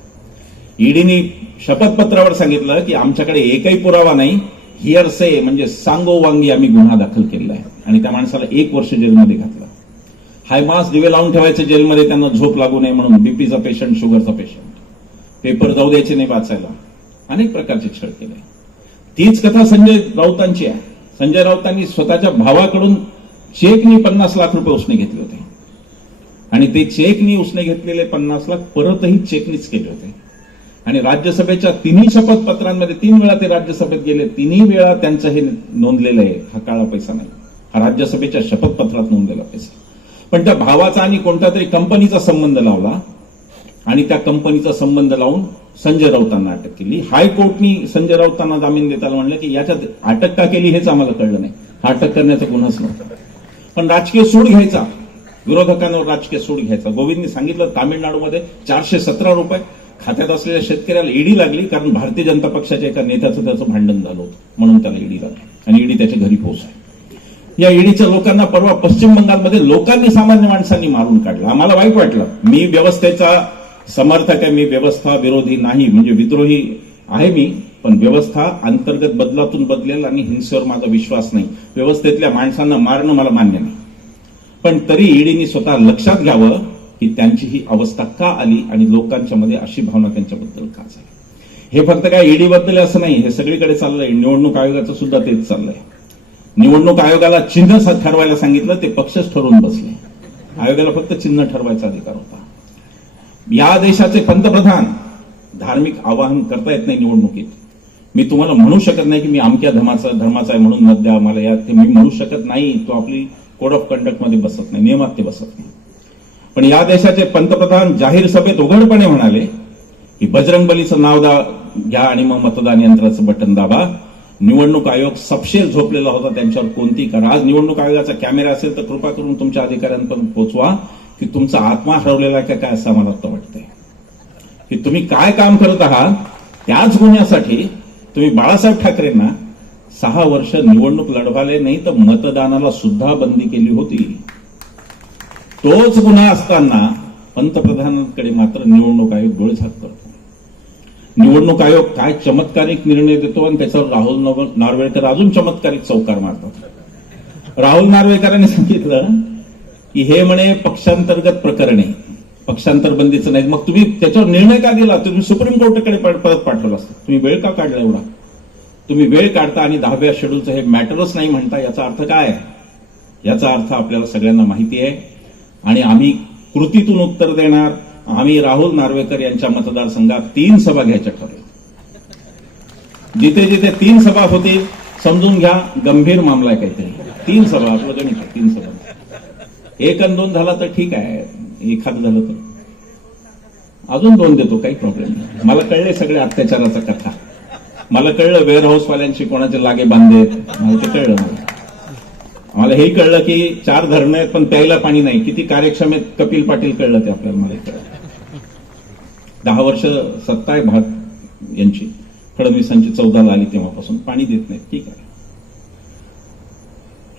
ईडीने शपथपत्रावर सांगितलं की आमच्याकडे एकही पुरावा नाही, हिअरसे म्हणजे सांगोवांगी आम्ही गुन्हा दाखल केलेला आहे, आणि त्या माणसाला 1 वर्ष जेलमध्ये घातलं. हायमास दिवे लावून ठेवायचे जेलमध्ये, त्यांना झोप लागू नये म्हणून, बीपीचा पेशंट, शुगरचा पेशंट, पेपर जाऊ द्यायचे नाही वाचायला, अनेक प्रकारचे छळ केले. तीच कथा संजय राऊतांची आहे. संजय राऊतांनी स्वतःच्या भावाकडून चेकनी 50 लाख रुपये उसने घेतले होते, आणि ते चेकनी उसने घेतलेले 50 लाख परतही चेकनीच केले होते. आणि राज्यसभेच्या 3 शपथपत्रांमध्ये 3 वेळा ते राज्यसभेत गेले, 3 वेळा त्यांचं हे नोंदलेलं आहे. हा काळा पैसा नाही, हा राज्यसभेच्या शपथपत्रात नोंदलेला पैसा. पण त्या भावाचा आणि कोणत्या तरी कंपनीचा संबंध लावला, आणि त्या कंपनीचा संबंध लावून संजय राऊतांना अटक केली. हायकोर्टनी संजय राऊतांना जामीन देताना म्हणलं की याच्यात अटक का केली हेच आम्हाला कळलं नाही, हा अटक करण्याचा गुन्हाच नव्हता. पण राजकीय सूड घ्यायचा, विरोधकांवर राजकीय सूड घ्यायचा. गोविंदनी सांगितलं तामिळनाडूमध्ये 417 रुपये खात्यात असलेल्या शेतकऱ्याला ईडी लागली, कारण भारतीय जनता पक्षाच्या एका नेत्याचं त्याचं भांडण झालं होतं, म्हणून त्याला ईडी लागली, आणि ईडी त्याच्या घरी पोहोचली. या ईडीच्या लोकांना परवा पश्चिम बंगालमध्ये लोकांनी, सामान्य माणसांनी मारून काढलं. आम्हाला वाईट वाटलं. मी व्यवस्थेचा समर्थक आहे, मी व्यवस्था विरोधी नाही, म्हणजे विद्रोही आहे मी, पण व्यवस्था अंतर्गत बदलातून बदलेल आणि हिंसेवर माझा विश्वास नाही. व्यवस्थेतल्या माणसांना मारणं मला मान्य नाही. पण तरी ईडीने स्वतः लक्षात घ्यावं की त्यांची ही अवस्था का आली आणि लोकांच्या मध्ये अशी भावना त्यांच्याबद्दल का झाली. हे फक्त काय ईडी बद्दल असं नाही, हे सगळीकडे चाललंय. निवडणूक आयोगाचं सुद्धा तेच चाललंय. निवडणूक आयोगाला चिन्ह ठरवायला सांगितलं, ते पक्षच ठरवून बसले. आयोगाला फक्त चिन्ह ठरवायचा अधिकार होता. या देशाचे पंतप्रधान धार्मिक आवाहन करता येत नाही निवडणुकीत. मी तुम्हाला म्हणू शकत नाही की मी अमक्या धर्माचा आहे म्हणून मत द्या मला, या मी म्हणू शकत नाही. तो आपली कोड ऑफ कंडक्ट मध्ये बसत नाही, नियमात ते बसत नाही. पण या देशाचे पंतप्रधान जाहीर सभेत उघडपणे म्हणाले की बजरंगबलीचं नाव घ्या आणि मग मतदान यंत्राचं बटन दाबा. निवडणूक आयोग सपशेल झोपलेला होता, त्यांच्यावर कोणती करा. आज निवडणूक आयोगाचा कॅमेरा असेल तर कृपा करून तुमच्या अधिकाऱ्यांपर्यंत पोहोचवा की तुमचा आत्मा हरवलेला आहे का काय, असं मला आता वाटतंय. की तुम्ही काय काम करत आहात, त्याच गुन्ह्यासाठी तुम्ही बाळासाहेब ठाकरेंना 6 वर्ष निवडणूक लढवाले नाही तर मतदानाला सुद्धा बंदी केली होती. तोच गुन्हा असताना पंतप्रधानांकडे मात्र निवडणूक आयोग डोळेझाक करतो. निवडणूक आयोग काय चमत्कारिक निर्णय देतो, आणि त्याच्यावर राहुल नार्वेकर अजून चमत्कारिक चौकार मारतात. राहुल नार्वेकरांनी सांगितलं की हे म्हणे पक्षांतर्गत प्रकरण आहे, पक्षांतर बंदीचं नाही. मग तुम्ही त्याच्यावर निर्णय का दिला, तुम्ही सुप्रीम कोर्टाकडे परत पाठवलं असतं. तुम्ही वेळ का काढला एवढा? तुम्ही वेळ काढता आणि 10व्या शेड्यूलचं हे मॅटरच नाही म्हणता. याचा अर्थ काय आहे? याचा अर्थ आपल्याला सगळ्यांना माहिती आहे, आणि आम्ही कृतीतून उत्तर देणार. आम्ही राहुल नार्वेकर यांच्या मतदारसंघात 3 सभा घ्यायच्या ठरवल्या. जिथे जिथे 3 सभा होतील समजून घ्या गंभीर मामला आहे काहीतरी. 3 सभा, आपलं गणित 3 सभा. 1 आणि 2 झाला तर ठीक आहे, एखादं झालं तर अजून 2 देतो, काही प्रॉब्लेम नाही. मला कळले सगळे अत्याचाराचा कथा. मला कळलं वेअरहाऊसवाल्यांशी कोणाचे लागे बांधेत, मला ते कळलं. मला हेही कळलं की 4 धरणं आहेत पण प्यायला पाणी नाही. किती कार्यक्षम आहेत कपिल पाटील, कळलं ते आपल्याला. मला कळलं 10 वर्ष सत्ता आहे यांची, फडणवीसांची 14ला आली तेव्हापासून पाणी देत नाहीत. ठीक आहे,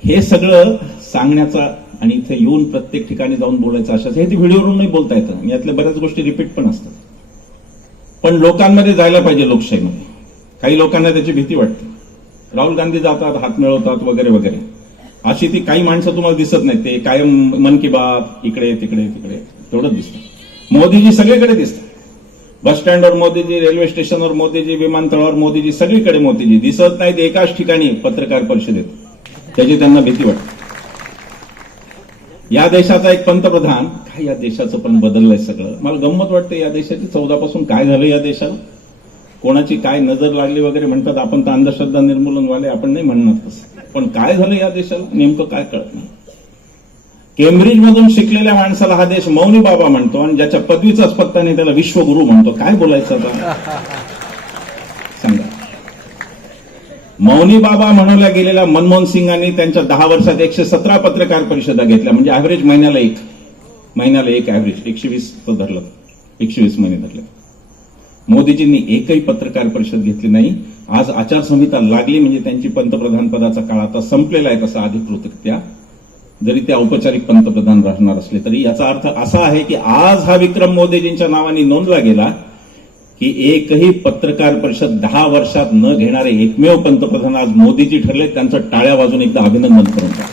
हे सगळं सांगण्याचा आणि इथे येऊन प्रत्येक ठिकाणी जाऊन बोलायचं अशा हे व्हिडिओवरून नाही बोलता येतं. यातल्या बऱ्याच गोष्टी रिपीट पण असतात. पण लोकांमध्ये जायला पाहिजे, लोकशाहीमध्ये. काही लोकांना त्याची भीती वाटते. राहुल गांधी जातात, हात मिळवतात वगैरे वगैरे, अशी ती काही माणसं तुम्हाला दिसत नाहीत. ते कायम मन की बात, इकडे तिकडे तिकडे तेवढंच दिसतं. मोदीजी सगळीकडे दिसतात. बस स्टँडवर मोदीजी, रेल्वे स्टेशनवर मोदीजी, विमानतळावर मोदीजी, सगळीकडे मोदीजी दिसत नाहीत. एकाच ठिकाणी पत्रकार परिषदेत, त्याची त्यांना भीती वाटते. या देशाचा एक पंतप्रधान, काय या देशाचं पण बदललंय सगळं. मला गंमत वाटते या देशाची. 14 पासून काय झालं या देशाला, कोणाची काय नजर लागली वगैरे म्हणतात. आपण तर अंधश्रद्धा निर्मूलनवाले, आपण नाही म्हणणार तसं. पण काय झालं या देशाला नेमकं काय कळत नाही. केम्ब्रिज मधून शिकलेल्या माणसाला हा देश मौनी बाबा म्हणतो, आणि ज्याच्या पदवीचाच पत्ता नाही त्याला विश्वगुरू म्हणतो. काय बोलायचं आता सांगा. मौनी बाबा म्हणवल्या गेलेल्या मनमोहन सिंगांनी त्यांच्या 10 वर्षात 117 पत्रकार परिषदा घेतल्या. म्हणजे ऍव्हरेज महिन्याला एक ऍव्हरेज 120 धरलं, 120 महिने धरले. मोदीजींनी एकही पत्रकार परिषद घेतली नाही. आज आचारसंहिता लागली म्हणजे त्यांची पंतप्रधान पदाचा काळ आता संपलेला आहे तसा अधिकृतरित्या. जरी ते औपचारिक पंतप्रधान राहणार असले तरी याचा अर्थ असा आहे की आज हा विक्रम मोदीजींच्या नावाने नोंदला गेला की एकही पत्रकार परिषद 10 वर्षात न घेणारे एकमेव पंतप्रधान आज मोदीजी ठरले. त्यांचं टाळ्या वाजून एकदा अभिनंदन करून टाका.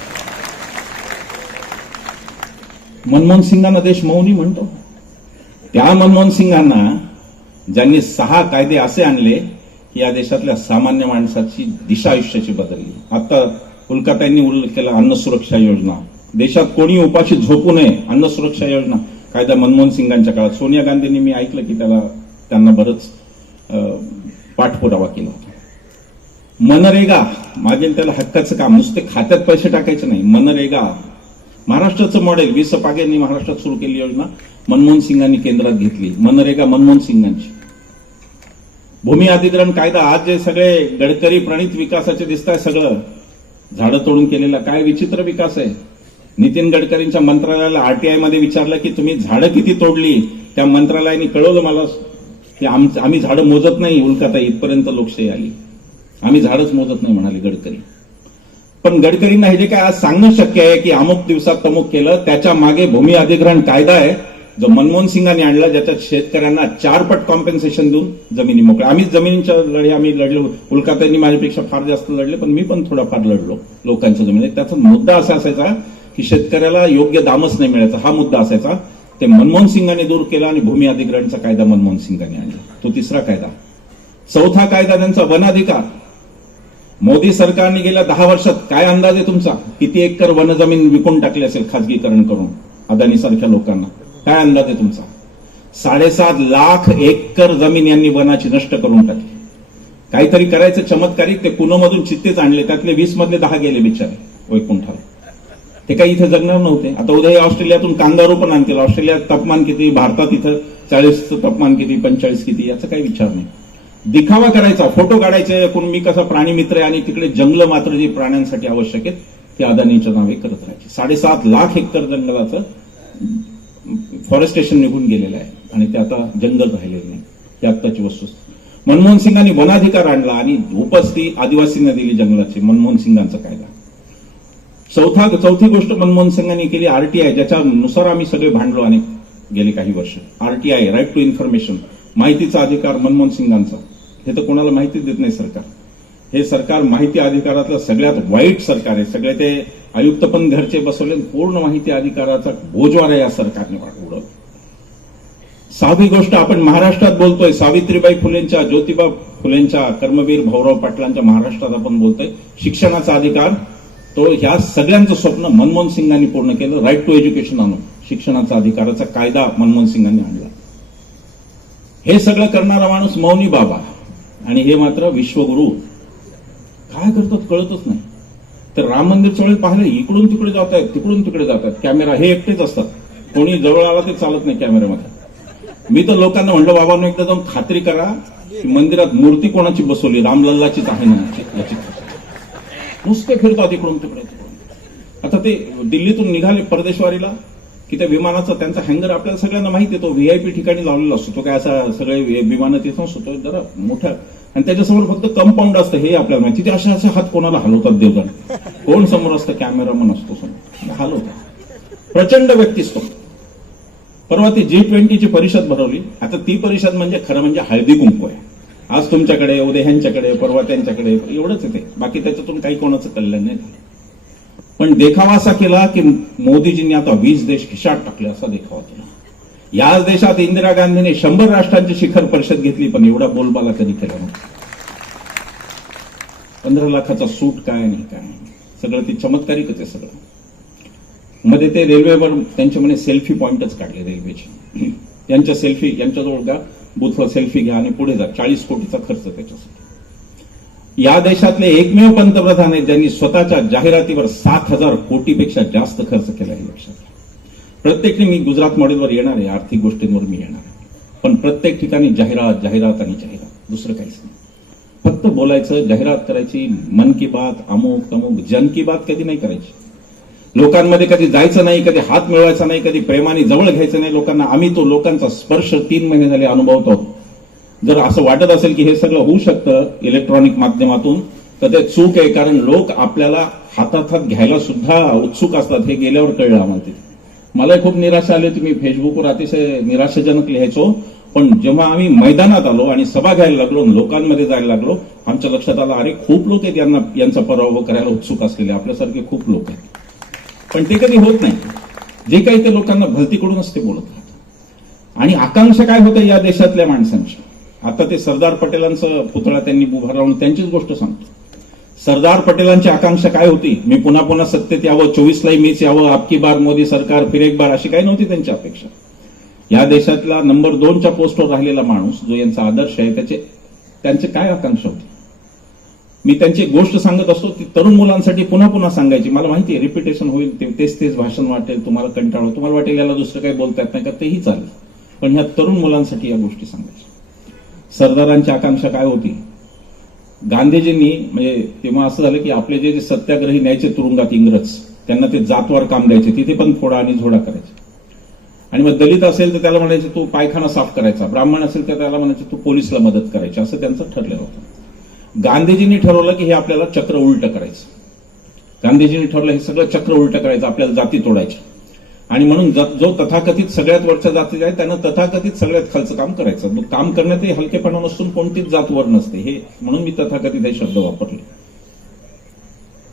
मनमोहन सिंगांना देश मौनी म्हणतो. त्या मनमोहन सिंगांना ज्यांनी 6 कायदे असे आणले की या देशातल्या सामान्य माणसाची दिशा आयुष्याची बदलली. आता उल्काताईंनी उल्लेख केला अन्न सुरक्षा योजना. देशात कोणी उपाशी झोपू नये अन्न सुरक्षा योजना कायदा मनमोहन सिंगांच्या काळात. सोनिया गांधींनी मी ऐकलं की त्यांना बरंच पाठपुरावा केला होता. मनरेगा मागेल त्याला हक्काचं काम, नुसते खात्यात पैसे टाकायचे नाही. मनरेगा महाराष्ट्राचं मॉडेल 20 पागेंनी महाराष्ट्रात सुरू केली योजना मनमोहन सिंगांनी केंद्रात घेतली. मनरेगा मनमोहन सिंगांची. भूमी अधिग्रहण कायदा आज जे सगळे गडकरी प्रणित विकासाचे दिसत आहे सगळं झाडं तोडून केलेला काय विचित्र विकास आहे. नितीन गडकरींच्या मंत्रालयाला आरटीआय मध्ये विचारलं की तुम्ही झाडं किती तोडली. त्या मंत्रालयाने कळवलं मला की आम्ही झाडं मोजत नाही. उल्काताई इथपर्यंत लोकशाही आली. आम्ही झाडच मोजत नाही म्हणाले गडकरी. पण गडकरींना हे जे काय आज सांगणं शक्य आहे की अमुक दिवसात तमुक केलं, त्याच्या मागे भूमी अधिग्रहण कायदा आहे जो मनमोहन सिंगांनी आणला, ज्याच्यात शेतकऱ्यांना 4 पट कॉम्पेन्सेशन देऊन जमिनी मोकळ्या. आम्हीच जमिनींच्या लढे आम्ही लढलो. उल्काताईंनी माझ्यापेक्षा फार जास्त लढले पण मी पण थोडाफार लढलो लोकांच्या जमिनीत. त्याचा मुद्दा असा असायचा की शेतकऱ्याला योग्य दामच नाही मिळायचा. हा मुद्दा असायचा. ते मनमोहन सिंगांनी दूर केला आणि भूमी अधिग्रहणचा कायदा मनमोहन सिंगांनी आणला. तो 3रा कायदा. 4था कायदा त्यांचा वन अधिकार. मोदी सरकारने गेल्या 10 वर्षात काय अंदाज आहे तुमचा किती एकर वन जमीन विकून टाकली असेल खासगीकरण करून अदानी सारख्या लोकांना? काय अंदाज आहे तुमचा? 7.5 लाख एकर जमीन यांनी वनाची नष्ट करून टाकली. काहीतरी करायचं चमत्कारिक. ते पुणेमधून चित्तेच आणले, त्यातले 20 मधले 10 गेले बिचारे वैकुंठाला. ते काही इथे जगणार नव्हते. आता उद्या हे ऑस्ट्रेलियातून कांगारू पण आणतील. ऑस्ट्रेलियात तापमान किती, भारतात इथं 40चं तापमान किती, 45 किती, याचा काही विचार नाही. दिखावा करायचा, फोटो काढायचे, कोण मी कसा प्राणी मित्र आहे आणि तिकडे जंगल मात्र जी प्राण्यांसाठी आवश्यक आहेत ते अदानीच्या नावे करत राहायचे. 7.5 लाख एकर जंगलाचं फॉरेस्टेशन निघून गेलेलं आहे आणि ते आता जंगल राहिलेलं नाही. ही आत्ताची वस्तू. मनमोहन सिंगांनी वनाधिकार आणला आणि उपस्थिती आदिवासींना दिली जंगलाची. मनमोहन सिंगांचा कायदा. चौथी गोष्ट मनमोहन सिंगांनी केली आरटीआय, ज्याच्यानुसार आम्ही सगळे भांडलो अनेक गेले काही वर्ष. आरटीआय, राईट टू इन्फॉर्मेशन, माहितीचा अधिकार मनमोहन सिंगांचा. हे तर कोणाला माहितीच देत नाही सरकार. हे सरकार माहिती अधिकारातलं सगळ्यात वाईट सरकार आहे. सगळे ते आयुक्त पण घरचे बसवले. पूर्ण माहिती अधिकाराचा बोजवारा या सरकारने उडवला. 6वी गोष्ट आपण महाराष्ट्रात बोलतोय. सावित्रीबाई फुलेंच्या, ज्योतिबा फुलेंच्या, कर्मवीर भाऊराव पाटलांच्या महाराष्ट्रात आपण बोलतोय. शिक्षणाचा अधिकार तो ह्या सगळ्यांचं स्वप्न मनमोहन सिंगांनी पूर्ण केलं. राईट टू एज्युकेशन आणून शिक्षणाचा अधिकाराचा कायदा मनमोहन सिंगांनी आणला. हे सगळं करणारा माणूस मौनी बाबा आणि हे मात्र विश्वगुरु. काय करतात कळतच नाही. तर राम मंदिरच्या वेळेस पाहिलं इकडून तिकडे जात आहेत, तिकडून तिकडे जात आहेत. कॅमेरा हे एकटेच असतात. कोणी जवळ आला ते चालत नाही कॅमेऱ्यामध्ये. मी तर लोकांना म्हणलं बाबांनो एकदा जाऊन खात्री करा की मंदिरात मूर्ती कोणाची बसवली, रामलल्लाचीच आहे ना याची. नुसते फिरतात इकडून तिकडे. आता ते दिल्लीतून निघाले परदेशवारीला की त्या विमानाचा त्यांचा हँगर आपल्याला सगळ्यांना माहिती आहे. तो व्हीआयपी ठिकाणी लावलेला असतो. तो काय असा सगळे विमानं तिथं असतो जरा मोठा आणि त्याच्यासमोर फक्त कंपाऊंड असतं हे आपल्याला माहिती. तिथे असे असे हात कोणाला हलवतात देवजण. कोण समोर असतं? कॅमेरामन असतो समोर, हलवतात. प्रचंड व्यक्तित्व. परवा ती G20ची परिषद भरवली. आता ती परिषद म्हणजे खरं म्हणजे हळदी कुंकू आहे. आज तुमच्याकडे, उद्या ह्यांच्याकडे, परवा त्यांच्याकडे, एवढंच येते. बाकी त्याच्यातून काही कोणाचं कल्याण नाही. पण देखावा असा केला की मोदीजींनी आता 20 देश खिशात टाकले असा देखावा केला. याच देशात इंदिरा गांधीने 100 राष्ट्रांची शिखर परिषद घेतली पण एवढा बोलबाला कधी केला नव्हता. 15 लाखाचा सूट काय नाही काय नाही. सगळं ती चमत्कारिकच आहे सगळं. मध्ये ते रेल्वेवर त्यांच्या म्हणे सेल्फी पॉइंटच काढले रेल्वेचे. यांच्या सेल्फी, यांच्याजवळ का बूथवर सेल्फी घ्या आणि पुढे जा. 40 कोटीचा खर्च त्याच्यासाठी. या देशातले एकमेव पंतप्रधान आहेत ज्यांनी स्वतःच्या जाहिरातीवर 7,000 कोटीपेक्षा जास्त खर्च केला आहे. लक्षात घ्या. प्रत्येक मी गुजरात मॉडेलवर येणार आहे, आर्थिक गोष्टींवर मी येणार आहे. पण प्रत्येक ठिकाणी जाहिरात जाहिरात आणि जाहिरात, दुसरं काहीच नाही. फक्त बोलायचं, जाहिरात करायची, मन की बात, अमुक तमुक. जन की बात कधी नाही करायची. लोकांमध्ये कधी जायचं नाही, कधी हात मिळवायचा नाही, कधी प्रेमाने जवळ घ्यायचं नाही लोकांना. आम्ही तो लोकांचा स्पर्श 3 महिने झाले अनुभवतो. जर असं वाटत असेल की हे सगळं होऊ शकतं इलेक्ट्रॉनिक माध्यमातून तर ते चूक आहे. कारण लोक आपल्याला हातात हात घ्यायला सुद्धा उत्सुक असतात हे गेल्यावर कळलं आम्हाला तिथे. मलाही खूप निराशा आली होती. मी फेसबुकवर अतिशय निराशाजनक लिहायचो, पण जेव्हा आम्ही मैदानात आलो आणि सभा घ्यायला लागलो, लोकांमध्ये जायला लागलो, आमच्या लक्षात आलं अरे खूप लोक आहेत यांचा पराभव करायला उत्सुक असलेले, आपल्यासारखे खूप लोक आहेत. पण ते कधी होत नाही. जे काही ते लोकांना भलतीकडूनच ते बोलत राहतात. आणि आकांक्षा काय होत्या या देशातल्या माणसांची. आता ते सरदार पटेलांचं पुतळा त्यांनी उभा राहून त्यांचीच गोष्ट सांगतो. सरदार पटेलांची आकांक्षा काय होती, मी पुन्हा पुन्हा सत्तेत यावं, 24ला मीच यावं, आपकी बार मोदी सरकार, फिर एक बार, अशी काही नव्हती त्यांची अपेक्षा. या देशातला नंबर 2च्या पोस्टवर राहिलेला माणूस जो यांचा आदर्श आहे, त्यांचे काय आकांक्षा होती. मी त्यांची एक गोष्ट सांगत असतो, ती तरुण मुलांसाठी पुन्हा पुन्हा सांगायची. मला माहिती आहे रिपिटेशन होईल, तेच भाषण वाटेल, तुम्हाला कंटाळो, तुम्हाला वाटेल याला दुसरं काही बोलता येत नाही का, तेही चालेल, पण ह्या तरुण मुलांसाठी या गोष्टी सांगायच्या. सरदारांची आकांक्षा काय होती. गांधीजींनी म्हणजे तेव्हा असं झालं की आपले जे सत्याग्रही न्यायचे तुरुंगात इंग्रज, त्यांना ते जातवार काम द्यायचे, तिथे पण फोडा आणि झोडा करायचे. आणि मग दलित असेल तर त्याला म्हणायचे तू पायखाना साफ करायचा, ब्राह्मण असेल तर त्याला म्हणायचे तू पोलिसला मदत करायची, असं त्यांचं ठरलेलं होतं. गांधीजींनी ठरवलं की हे आपल्याला चक्र उलट करायचं. गांधीजींनी ठरवलं हे सगळं चक्र उलट करायचं, आपल्याला जाती तोडायची. आणि म्हणून जो तथाकथित सगळ्यात वरच्या जाती आहे त्यानं तथाकथित सगळ्यात खालचं काम करायचं. काम करण्यातही हलकेपणा नसून कोणतीच जात वर नसते, हे म्हणून मी तथाकथित हे शब्द वापरले.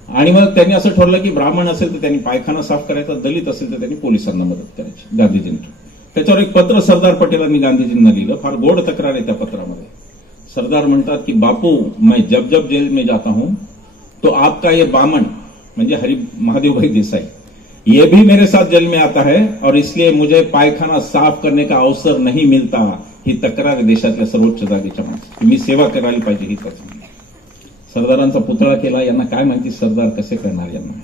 आणि मग त्यांनी असं ठरवलं की ब्राह्मण असेल तर त्यांनी पायखाना साफ करायचा, दलित असेल तर त्यांनी पोलिसांना मदत करायची. गांधीजींनी त्याच्यावर एक पत्र सरदार पटेलांनी गांधीजींना लिहिलं. फार गोड तक्रार आहे त्या पत्रामध्ये. सरदार म्हणतात की बापू, मैं जब जब जेल में जाता हूं तो आपका ये बामन म्हणजे हरि महादेव भाई देसाई ये भी मेरे साथ जेल में आता है और इसलिए मुझे पायखाना साफ करने का अवसर नहीं मिलता. ही तक्रार देशातल्या सर्वोच्च जागेच्या माणसाची. मी सेवा करायला पाहिजे ही त्याची. सरदारांचा पुतळा केला. यांना काय माहिती सरदार कसे करणार. यांना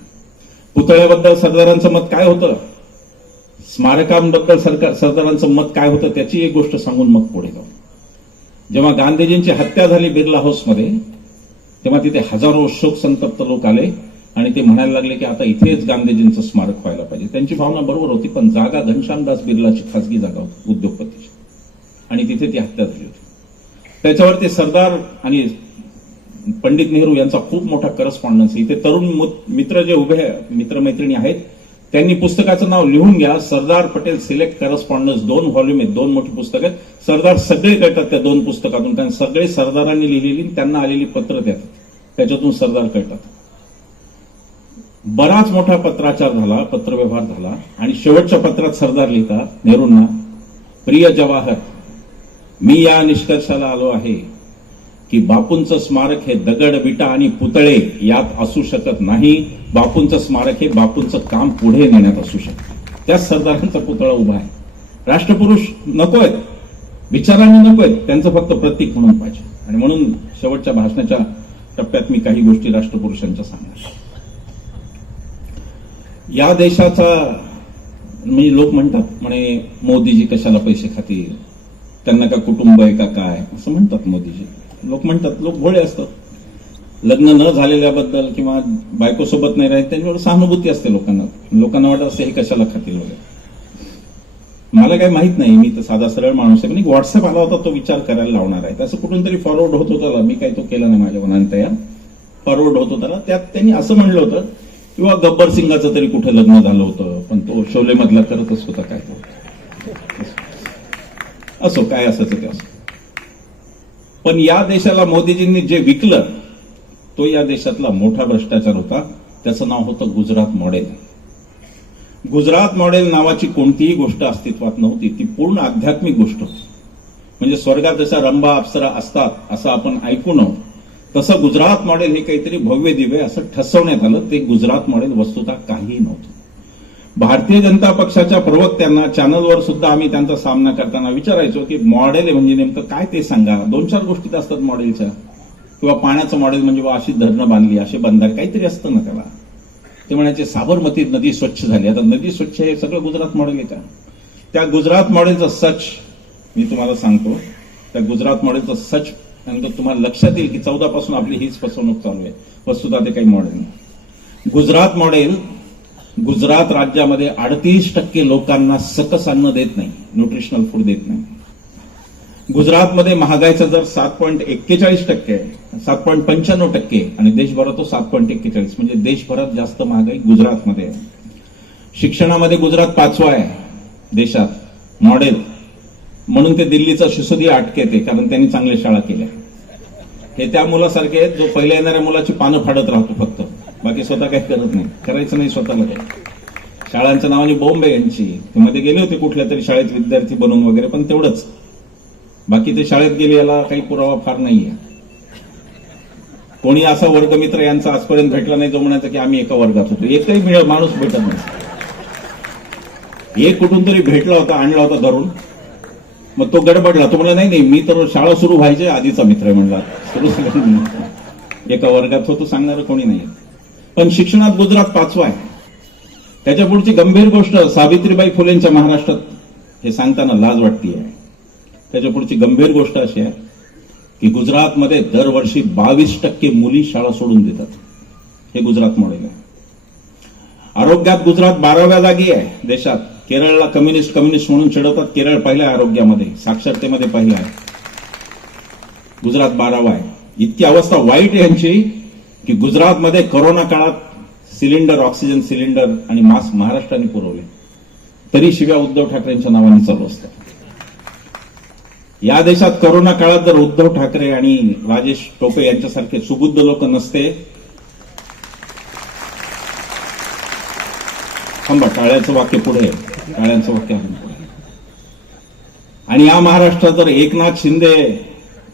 पुतळ्याबद्दल सरदारांचं मत काय होतं, स्मारकांबद्दल सरदारांचं मत काय होतं, त्याची एक गोष्ट सांगून मग पुढे जाऊ. जेव्हा गांधीजींची हत्या झाली बिर्ला हाऊसमध्ये, तेव्हा तिथे हजारो शोकसंतप्त लोक आले आणि ते म्हणायला लागले की आता इथेच गांधीजींचं स्मारक व्हायला पाहिजे. त्यांची भावना बरोबर होती, पण जागा घनश्यामदास बिर्लाची खासगी जागा होती, उद्योगपतीची, आणि तिथे ती हत्या झाली होती. त्याच्यावर ते सरदार आणि पंडित नेहरू यांचा खूप मोठा करस्पॉन्डन्स. इथे तरुण मित्र जे उभे मित्रमैत्रिणी आहेत त्यांनी पुस्तकाचं नाव लिहून घ्या, Sardar Patel select correspondence. 2 volume आहेत, 2 मोठी पुस्तकं आहेत. सरदार सगळे कळतात त्या 2 पुस्तकातून, कारण सगळे सरदारांनी लिहिलेली त्यांना आलेली पत्र त्याच्यातून सरदार कळतात. बराच मोठा पत्राचार झाला, पत्रव्यवहार झाला, आणि शेवटच्या पत्रात सरदार लिहितात नेहरूंना, प्रिय जवाहर, मी या निष्कर्षाला आलो आहे की बापूंचं स्मारक हे दगड, विटा आणि पुतळे यात असू शकत नाही. बापूंचं स्मारक हे बापूंचं काम पुढे नेण्यात असू शकतं. त्याच सरदारांचा पुतळा उभा आहे. राष्ट्रपुरुष नकोयत, विचारांनी नकोयत, त्यांचं फक्त प्रतीक म्हणून पाहिजे. आणि म्हणून शेवटच्या भाषणाच्या टप्प्यात मी काही गोष्टी राष्ट्रपुरुषांच्या सांगणार. या देशाचा म्हणजे लोक म्हणतात म्हणे मोदीजी कशाला पैसे खातील, त्यांना का कुटुंब आहे का काय, असं म्हणतात मोदीजी. लोक म्हणतात, लोक भोळे असतात. लग्न न झालेल्याबद्दल किंवा बायकोसोबत नाही राहत त्यांच्यावर सहानुभूती असते लोकांना. लोकांना वाटत असते हे कशाला खातील वगैरे. मला काही माहित नाही, मी तर साधा सरळ माणूस आहे. पण एक व्हॉट्सअप आला होता, तो विचार करायला लावणार आहे. तसं कुठून तरी फॉरवर्ड होत होता, मी काही तो केला नाही माझ्या मनाने तयार. फॉरवर्ड होत होता, त्यात त्यांनी असं म्हणलं होतं किंवा गब्बर सिंगाचं तरी कुठे लग्न झालं होतं, पण तो शोले मधला करतच होता काय तो. असो काय असायचं ते असो. पण या देशाला मोदीजींनी जे विकलं तो या देशातला मोठा भ्रष्टाचार होता. त्याचं नाव होतं गुजरात मॉडेल. गुजरात मॉडेल नावाची कोणतीही गोष्ट अस्तित्वात नव्हती. ती पूर्ण आध्यात्मिक गोष्ट होती. म्हणजे स्वर्गात जशा रंभा अप्सरा असतात असं आपण ऐकू नव्हतं, तसं गुजरात मॉडेल हे काहीतरी भव्य दिव्य असं ठसवण्यात आलं. ते गुजरात मॉडेल वस्तुतः काहीही नव्हतं. भारतीय जनता पक्षाच्या प्रवक्त्यांना चॅनलवर सुद्धा आम्ही त्यांचा सामना करताना विचारायचो की मॉडेल म्हणजे नेमकं काय ते सांगा. 2-4 गोष्टीत असतात मॉडेलच्या. किंवा पाण्याचं मॉडेल म्हणजे अशी धरणं बांधली, असे बंधारे काहीतरी असतं ना त्याला. ते म्हणायचे साबरमती नदी स्वच्छ झाली. आता नदी स्वच्छ हे सगळं गुजरात मॉडेल आहे का? त्या गुजरात मॉडेलचं सच मी तुम्हाला सांगतो. त्या गुजरात मॉडेलचं सच नंतर तुम्हाला लक्षात येईल की 14 पासून आपली हीच फसवणूक चालू आहे. वस्तुतः ते काही मॉडेल नाही. गुजरात मॉडेल गुजरात राज्यामध्ये 38% लोकांना सकस अन्न देत नाही, न्यूट्रिशनल फूड देत नाही. गुजरातमध्ये महागाईचा दर 7.41% आहे. 7.95% आणि देशभरात तो 7.41, म्हणजे देशभरात जास्त महागाई गुजरातमध्ये आहे. शिक्षणामध्ये गुजरात 5वं आहे देशात मॉडेल, म्हणून ते दिल्लीचा सिसोदिया अटकेत आहे, कारण त्यांनी चांगल्या शाळा केल्या. हे त्या मुलासारखे आहेत जो पहिल्या येणाऱ्या मुलाची पानं फाडत राहतो फक्त, बाकी स्वतः काही करत नाही, करायचं नाही स्वतःला काही. शाळांच्या नावाने बॉम्ब आहे यांची. ते मध्ये गेले होते कुठल्या तरी शाळेत विद्यार्थी बनून वगैरे, पण तेवढंच, बाकी ते शाळेत गेले याला काही पुरावा फार नाहीये. कोणी असा वर्गमित्र यांचा आजपर्यंत भेटला नाही जो म्हणायचा की आम्ही एका वर्गात होतो. एकही माणूस भेटत नाही. एक कुठून तरी भेटला होता, आणला होता धरून, मग तो गडबडला. तो म्हणला नाही मी तर शाळा सुरू व्हायचे आधीचा मित्र म्हणला, सुरू एका वर्गात होतो सांगणारं कोणी नाही. पण शिक्षणात गुजरात 5वं आहे. त्याच्या पुढची गंभीर गोष्ट सावित्रीबाई फुलेंच्या महाराष्ट्रात, हे सांगताना लाज वाटते. त्याच्या पुढची गंभीर गोष्ट अशी आहे की गुजरातमध्ये दरवर्षी 22% मुली शाळा सोडून देतात. हे गुजरात मॉडेल आहे. आरोग्यात गुजरात 12व्या जागी आहे देशात. केरळला कम्युनिस्ट म्हणून चिडवतात, केरळ पहिल्या आरोग्यामध्ये, साक्षरतेमध्ये पहिला आहे. गुजरात 12वा आहे. इतकी अवस्था वाईट आहे यांची की गुजरातमध्ये कोरोना काळात सिलेंडर, ऑक्सिजन सिलेंडर आणि मास्क महाराष्ट्राने पुरवले, तरी शिव्या उद्धव ठाकरेंच्या नावाने चालू असतात. या देशात कोरोना काळात जर उद्धव ठाकरे आणि राजेश टोपे यांच्यासारखे सुबुद्ध लोक नसते, थांबा, टाळ्याचं वाक्य पुढे, टाळ्यांचं वाक्य पुढे. आणि या महाराष्ट्रात जर एकनाथ शिंदे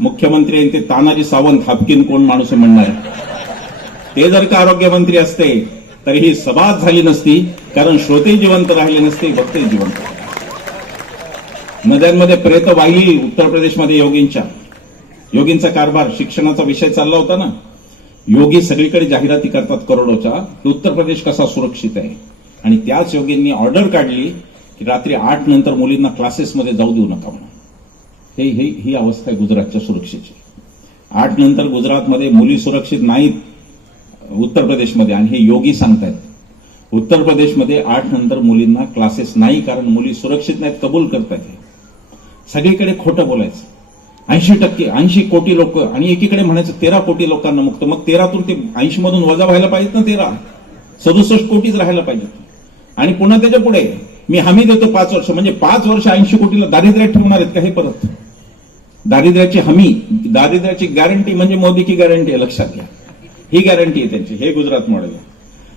मुख्यमंत्री आणि ते तानाजी सावंत हापकीन कोण माणूस म्हणणार, ते जर का आरोग्यमंत्री असते तर ही सभाच झाली नसती, कारण श्रोते जिवंत राहिले नसते, भक्त जिवंत. नद्यांमध्ये प्रेत वाहिली उत्तर प्रदेशमध्ये योगींचा कारभार. शिक्षणाचा विषय चालला होता ना, योगी सगळीकडे जाहिराती करतात करोडोच्या की उत्तर प्रदेश कसा सुरक्षित आहे. आणि त्याच योगींनी ऑर्डर काढली की रात्री 8 नंतर मुलींना क्लासेसमध्ये जाऊ देऊ नका म्हणून. ही अवस्था आहे गुजरातच्या सुरक्षेची. 8 नंतर गुजरातमध्ये मुली सुरक्षित नाहीत उत्तर प्रदेशमध्ये, आणि हे योगी सांगतायत. उत्तर प्रदेशमध्ये 8 नंतर मुलींना क्लासेस नाही, कारण मुली सुरक्षित नाहीत, कबूल करतायत. सगळीकडे खोटं बोलायचं. 80 कोटी लोक, आणि एकीकडे म्हणायचं 13 कोटी लोकांना मुक्त. मग 13तून ते 80 मधून वजा व्हायला पाहिजेत ना, 67 कोटीच राहायला पाहिजेत. आणि पुन्हा त्याच्या पुढे मी हमी देतो 5 वर्ष, म्हणजे 5 वर्ष 80 कोटीला दारिद्र्यात ठेवणार आहेत का हे परत? दारिद्र्याची हमी, दारिद्र्याची गॅरंटी म्हणजे मोदी की गॅरंटी आहे, लक्षात घ्या. ही गॅरंटी आहे त्यांची. हे गुजरात मॉडेल आहे.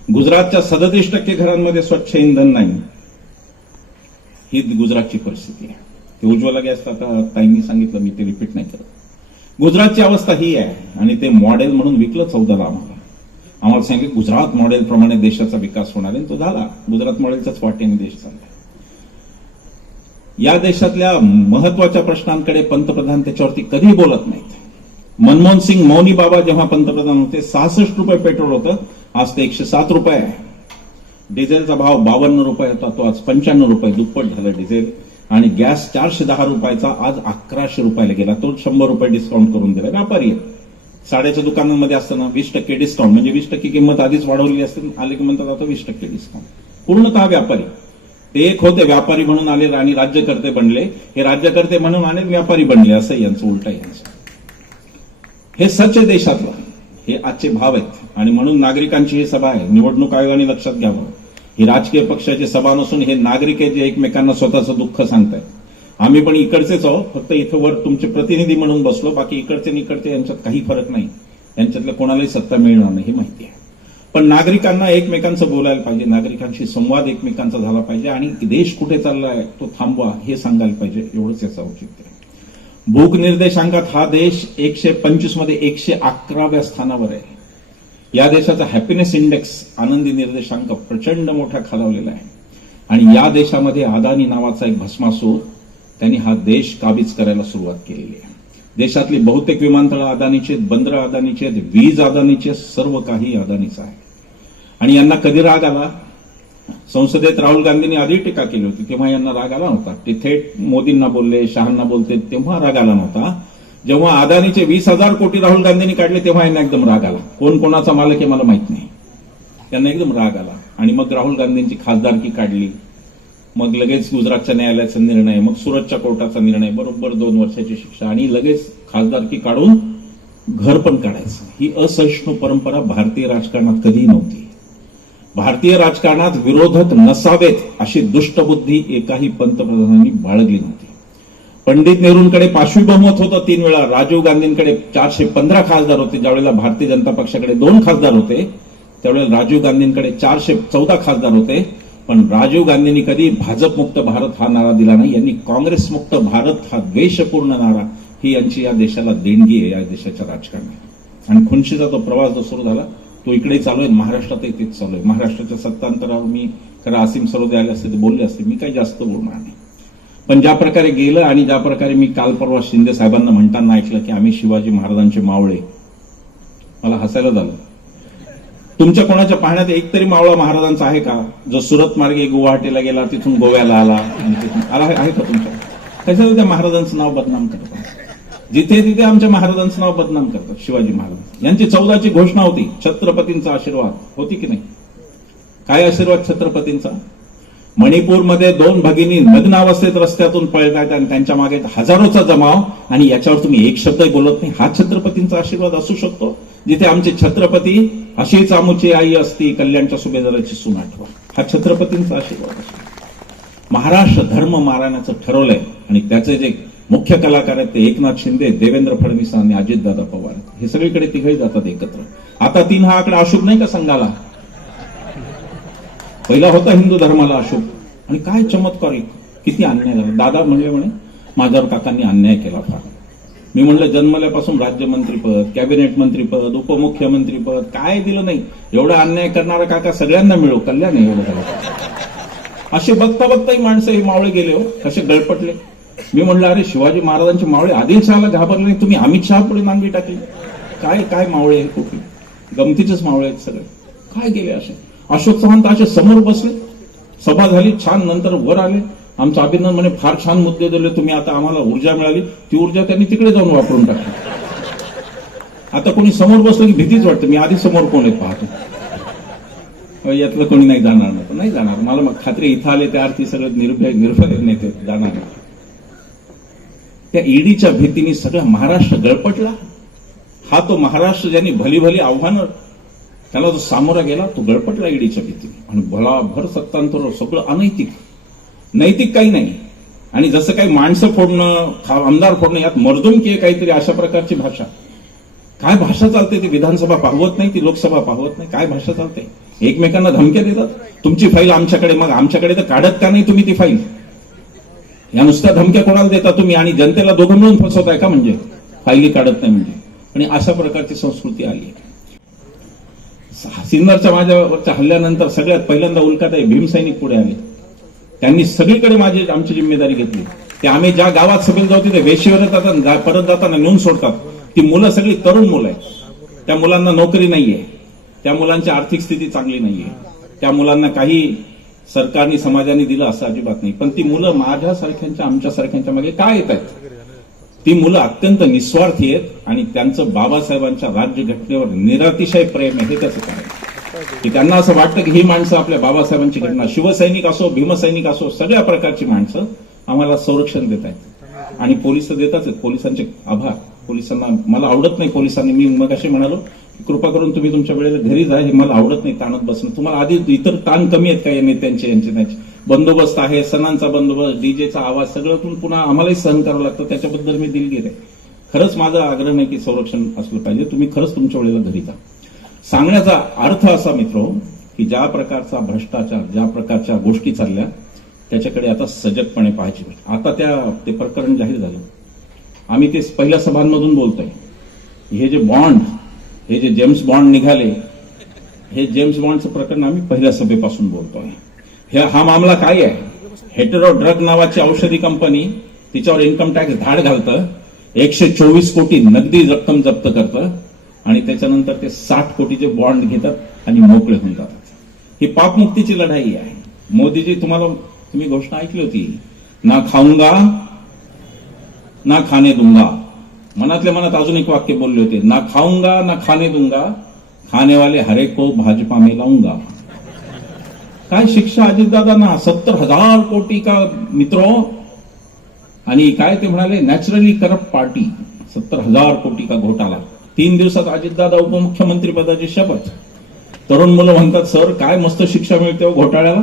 गुजरातच्या 37% घरांमध्ये स्वच्छ इंधन नाही. ही गुजरातची परिस्थिती आहे. ते उज्ज्वला गॅस आता ताईंनी सांगितलं, मी ते रिपीट नाही करत. गुजरातची अवस्था ही आहे. आणि ते मॉडेल म्हणून विकलं 14ला आम्हाला सांगितलं गुजरात मॉडेल प्रमाणे देशाचा विकास होणार आहे. तो झाला. गुजरात मॉडेलच्याच वाटेने देश चाललाय. या देशातल्या महत्वाच्या प्रश्नांकडे पंतप्रधान त्याच्यावरती कधी बोलत नाहीत. मनमोहन सिंग मौनी बाबा जेव्हा पंतप्रधान होते 66 रुपये पेट्रोल होतं, आज ते 107 रुपये आहे. डिझेलचा भाव 52 रुपये होता, तो आज 95 रुपये, दुप्पट झालं डिझेल. आणि गॅस 410 रुपयाचा आज 1100 रुपयाला गेला. तो 100 रुपये डिस्काउंट करून दिला. व्यापारी आहे. साड्याच्या दुकानांमध्ये असताना 20% डिस्काउंट, म्हणजे 20% किंमत आधीच वाढवली असते, आले की म्हणतात आता 20% डिस्काउंट. पूर्णतः व्यापारी. ते एक होते व्यापारी म्हणून आले आणि राज्यकर्ते बनले. हे राज्यकर्ते म्हणून आले, व्यापारी बनले. असं यांचं उलट आहे यांचं. हे सच आहे देशातलं. हे आजचे भाव आहेत. आणि म्हणून नागरिकांची ही सभा आहे. निवडणूक आयोगाने लक्षात घ्यावं, ही राजकीय पक्षाची सभा नसून हे नागरिक आहे जे एकमेकांना स्वतःचं दुःख सांगतायत. आम्ही पण इकडचेच आहोत, फक्त इथं वर तुमचे प्रतिनिधी म्हणून बसलो. बाकी इकडचे आणि इकडचे यांच्यात काही फरक नाही. यांच्यातलं कोणालाही सत्ता मिळणार नाही, ही माहिती आहे. पण नागरिकांना एकमेकांचं बोलायला पाहिजे, नागरिकांशी संवाद एकमेकांचा झाला पाहिजे. आणि देश कुठे चाललाय तो थांबवा हे सांगायला पाहिजे. एवढंच याचं औचित्य आहे. भूक निर्देशांकात हा देश 125 मध्ये 111व्या स्थानावर आहे. या देशाचा हॅपीनेस इंडेक्स, आनंदी निर्देशांक प्रचंड मोठा खालावलेला आहे. आणि या देशामध्ये अदानी नावाचा एक भस्मासूर, त्यांनी हा देश काबीज करायला सुरुवात केलेली आहे. देशातली बहुतेक विमानतळं अदानीची आहेत, बंदरं अदानीची आहेत, वीज अदानीची, सर्व काही अदानीचं आहे. आणि यांना कधी राग आला? संसदेत राहुल गांधींनी आधी टीका केली होती, तेव्हा यांना राग आला नव्हता. ते थेट मोदींना बोलले, शहांना बोलते, तेव्हा राग आला नव्हता. जेव्हा अदानीचे 20,000 कोटी राहुल गांधींनी काढले तेव्हा यांना एकदम राग आला. कोण कोणाचा मालक आहे मला माहित नाही. त्यांना एकदम राग आला. आणि मग राहुल गांधींची खासदारकी काढली. मग लगेच गुजरातच्या न्यायालयाचा निर्णय, मग सुरतच्या कोर्टाचा निर्णय, बरोबर 2 वर्षाची शिक्षा, आणि लगेच खासदारकी काढून घर पण काढायचं. ही असहिष्णू परंपरा भारतीय राजकारणात कधीही नव्हती. भारतीय राजकारणात विरोधक नसावेत अशी दुष्टबुद्धी एकाही पंतप्रधानांनी बाळगली नव्हती. पंडित नेहरूंकडे 5वी बहुमत होतं 3 वेळा. राजीव गांधींकडे 415 खासदार होते. ज्यावेळेला भारतीय जनता पक्षाकडे 2 खासदार होते त्यावेळेला राजीव गांधींकडे 414 खासदार होते. पण राजीव गांधींनी कधी भाजपमुक्त भारत हा नारा दिला नाही. यांनी काँग्रेसमुक्त भारत हा द्वेषपूर्ण नारा ही यांची या देशाला देणगी आहे, या देशाच्या राजकारणात. आणि खुनशीचा तो प्रवास जो सुरू झाला तो इकडे चालू आहे, महाराष्ट्रातही तेच चालू आहे. महाराष्ट्राच्या सत्तांतरावर मी खरं असीम सरोदे आले असते ते बोलले असते, मी काही जास्त बोलणार नाही. पण ज्या प्रकारे गेलं आणि ज्या प्रकारे मी काल परवा शिंदे साहेबांना म्हणताना ऐकलं की आम्ही शिवाजी महाराजांचे मावळे, मला हसायला झालं. तुमच्या कोणाच्या पाहण्यात एक तरी मावळा महाराजांचा आहे का जो सुरत मार्गे गुवाहाटीला गेला, तिथून गोव्याला आला आणि तिथून आला आहे का तुमच्या? त्याच्यावर त्या महाराजांचं नाव बदनाम करतात. जिथे तिथे आमच्या महाराजांचं नाव बदनाम करतात. शिवाजी महाराज यांची 14ची घोषणा होती, छत्रपतींचा आशीर्वाद होती की नाही? काय आशीर्वाद छत्रपतींचा? मणिपूरमध्ये 2 भगिनी नग्नावस्थेत रस्त्यातून पळतात आणि त्यांच्या मागे हजारोचा जमाव आणि याच्यावर तुम्ही एक शब्दही बोलत नाही. हा छत्रपतींचा आशीर्वाद असू शकतो? जिथे आमचे छत्रपती अशीच आमुची आई असती, कल्याणच्या सुभेदाराची सून आठवा. हा छत्रपतींचा आशीर्वाद असतो. महाराष्ट्र धर्म मारण्याचं ठरवलंय आणि त्याचे जे मुख्य कलाकार आहेत ते एकनाथ शिंदे, देवेंद्र फडणवीस आणि अजितदादा पवार. हे सगळीकडे तिघही जातात एकत्र. आता 3 हा आकडा अशुभ नाही का संघाला? पहिला होता हिंदू धर्माला अशुभ. आणि काय चमत्कार, किती अन्याय झाला. दादा म्हणे माझ्यावर काकांनी अन्याय केला फार. मी म्हणलं जन्मल्यापासून राज्यमंत्रीपद, कॅबिनेट मंत्रीपद, उपमुख्यमंत्रीपद काय दिलं नाही. एवढा अन्याय करणारा काका सगळ्यांना मिळो, कल्याण आहे एवढं झालं. असे बघता बघताही माणसं हे मावळे गेले हो, कसे गळपटले. मी म्हणलं अरे शिवाजी महाराजांचे मावळे आदिलशहाला घाबरले नाही, तुम्ही अमित शहा पुढे नांगी टाकली. काय काय मावळे आहेत, कुठे गमतीचेच मावळे आहेत सगळे. काय गेले असे? अशोक चव्हाण तर असे समोर बसले, सभा झाली छान, नंतर वर आले. आमचं अभिनंदन म्हणे फार छान मुद्दे दिले तुम्ही, आता आम्हाला ऊर्जा मिळाली. ती ऊर्जा त्यांनी तिकडे जाऊन वापरून टाकली. आता कोणी समोर बसलं की भीतीच वाटते. मी आधी समोर कोण आहेत पाहतो, यातलं कोणी नाही जाणार, नाही जाणार. मला मग खात्री इथं आले त्या अर्थी सगळं निर्भय नेते जाणार. त्या ईडीच्या भीतीने सगळा महाराष्ट्र गळपटला. हा तो महाराष्ट्र ज्यांनी भली भली आव्हानं त्याला जो सामोरा गेला तो गळपटला ईडीच्या भीतीने. आणि भलाभर सत्तांतर सगळं अनैतिक, नैतिक काही नाही. आणि जसं काही माणसं फोडणं, आमदार फोडणं यात मर्दुमकी काहीतरी अशा प्रकारची भाषा. काय भाषा चालते? ती विधानसभा पाहवत नाही, ती लोकसभा पाहवत नाही. काय भाषा चालते? एकमेकांना धमक्या देतात. तुमची फाईल आमच्याकडे, मग आमच्याकडे तर काढत का नाही तुम्ही ती फाईल? या नुसत्या धमक्या कोणाला देता तुम्ही आणि जनतेला दोघं मिळून फसवताय का? म्हणजे फाईली काढत नाही म्हणजे. आणि अशा प्रकारची संस्कृती आली. सिन्नरच्या माझ्यावरच्या हल्ल्यानंतर सगळ्यात पहिल्यांदा उल्काताई भीमसैनिक पुढे आले. त्यांनी सगळीकडे आमची जिम्मेदारी घेतली. ते आम्ही ज्या गावात सभेला जाऊ तिथे वेशीवर येतात, परत जाताना नेऊन सोडतात. ती मुलं सगळी तरुण मुलं आहेत. त्या मुलांना नोकरी नाहीये, त्या मुलांची आर्थिक स्थिती चांगली नाहीये, त्या मुलांना काही सरकारने समाजाने दिलं असं अजिबात नाही. पण ती मुलं माझ्यासारख्यांच्या आमच्यासारख्यांच्या मागे काय येत आहेत? ती मुलं अत्यंत निस्वार्थी आहेत आणि त्यांचं बाबासाहेबांच्या राज्यघटनेवर निरतिशय प्रेम आहे. हे त्याचं कारण की त्यांना असं वाटतं की ही माणसं आपल्या बाबासाहेबांची घटना, शिवसैनिक असो भीमसैनिक असो, सगळ्या प्रकारची माणसं आम्हाला संरक्षण देत आहेत. आणि पोलिस देतात. पोलिसांचे आभार. पोलिसांना मला आवडत नाही पोलिसांनी, मी मग असे म्हणालो कृपा करून तुम्ही तुमच्या वेळेला घरी जा, हे मला आवडत नाही ताणत बसणं. तुम्हाला आधी इतर ताण कमी आहेत का या नेत्यांचे यांचे त्यांचे? बंदोबस्त आहे, सणांचा बंदोबस्त, डीजेचा आवाज सगळं पुन्हा आम्हालाही सहन करावं लागतं. त्याच्याबद्दल मी दिलगीर आहे. खरंच माझा आग्रह नाही की संरक्षण असलं पाहिजे. तुम्ही खरंच तुमच्या वेळेला घरी जा. सांगण्याचा अर्थ असा मित्रो की ज्या प्रकारचा भ्रष्टाचार, ज्या प्रकारच्या गोष्टी चालल्या त्याच्याकडे आता सजगपणे पाहायची. आता ते प्रकरण जाहीर झालं. आम्ही ते पहिल्या सभांमधून बोलतोय. हे जे बॉन्ड, हे जे जेम्स बॉन्ड निघाले, हे जेम्स बॉन्डचं प्रकरण आम्ही पहिल्या सभेपासून बोलतोय. हा मामला काय आहे? हेटेरो ड्रग नावाची औषधी कंपनी तिच्यावर इन्कम टॅक्स धाड घालतं, 124 कोटी नगदी रक्कम जप्त करतं आणि त्याच्यानंतर ते 60 कोटीचे बॉन्ड घेतात आणि मोकळे होऊन जातात. ही पापमुक्तीची लढाई आहे. मोदीजी तुम्ही घोषणा ऐकली होती, ना खाऊंगा ना खाने दूंगा. मनातल्या मनात अजून एक वाक्य बोलले होते, ना खाऊंगा ना खाने दूंगा, खाने वाले हरे को भाजपा में लाऊंगा. काय शिक्षा अजितदादांना? 70,000 कोटी का मित्रो. आणि काय ते म्हणाले, नॅचरली करप्ट पार्टी, 70,000 कोटी का घोटाला. 3 दिवसात अजितदादा उपमुख्यमंत्री पदाची शपथ. तरुण मुलं म्हणतात, सर काय मस्त शिक्षा मिळते हो घोटाळ्याला.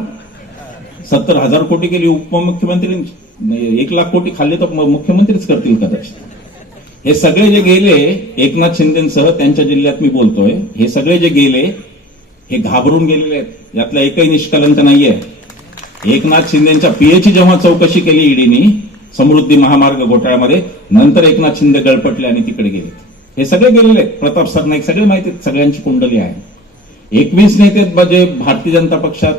70,000 कोटी केली उपमुख्यमंत्री, 1 लाख कोटी खाल्ले तर मुख्यमंत्रीच करतील कदाचित. हे सगळे जे गेले एकनाथ शिंदेसह त्यांच्या जिल्ह्यात मी बोलतोय, हे सगळे जे गेले हे घाबरून गेलेले आहेत. यातला एकही निष्कलंक नाहीये. एकनाथ शिंदेच्या पीएची जेव्हा चौकशी केली ईडीनी समृद्धी महामार्ग घोटाळ्यामध्ये, नंतर एकनाथ शिंदे गळपटले आणि तिकडे गेले. हे सगळे गेलेले आहेत. प्रताप सरनाईक सगळे माहिती, सगळ्यांची कुंडली आहे. 21 नेते जे भारतीय जनता पक्षात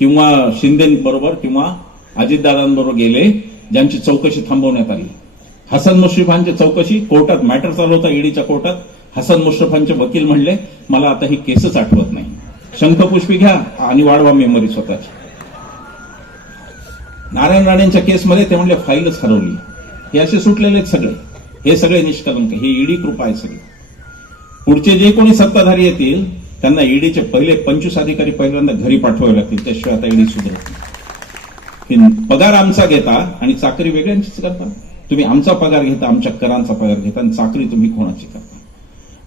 किंवा शिंदे बरोबर किंवा अजितदादांबरोबर गेले, ज्यांची चौकशी थांबवण्यात आली. हसन मुश्रीफांची चौकशी कोर्टात, मॅटर चालू होता ईडीच्या कोर्टात. हसन मुश्रीफांचे वकील म्हणले, मला आता ही केसच आठवत नाही, शंखपुष्पी घ्या आणि वाढवा मेमरी स्वतःची. नारायण राणेंच्या केसमध्ये ते म्हणले फाईलच हरवली. हे असे सुटलेले आहेत सगळे. हे सगळे निष्कलंक, हे ईडी कृपा आहे सगळी. पुढचे जे कोणी सत्ताधारी येतील त्यांना ईडीचे पहिले 25 अधिकारी पहिल्यांदा घरी पाठवावे लागतील, त्याशिवाय आता ईडी सुधरत नाही. पगार आमचा घेता आणि चाकरी वेगळ्यांचीच करता. तुम्ही आमचा पगार घेता, आमच्या करांचा पगार घेता आणि चाकरी तुम्ही कोणाची करता.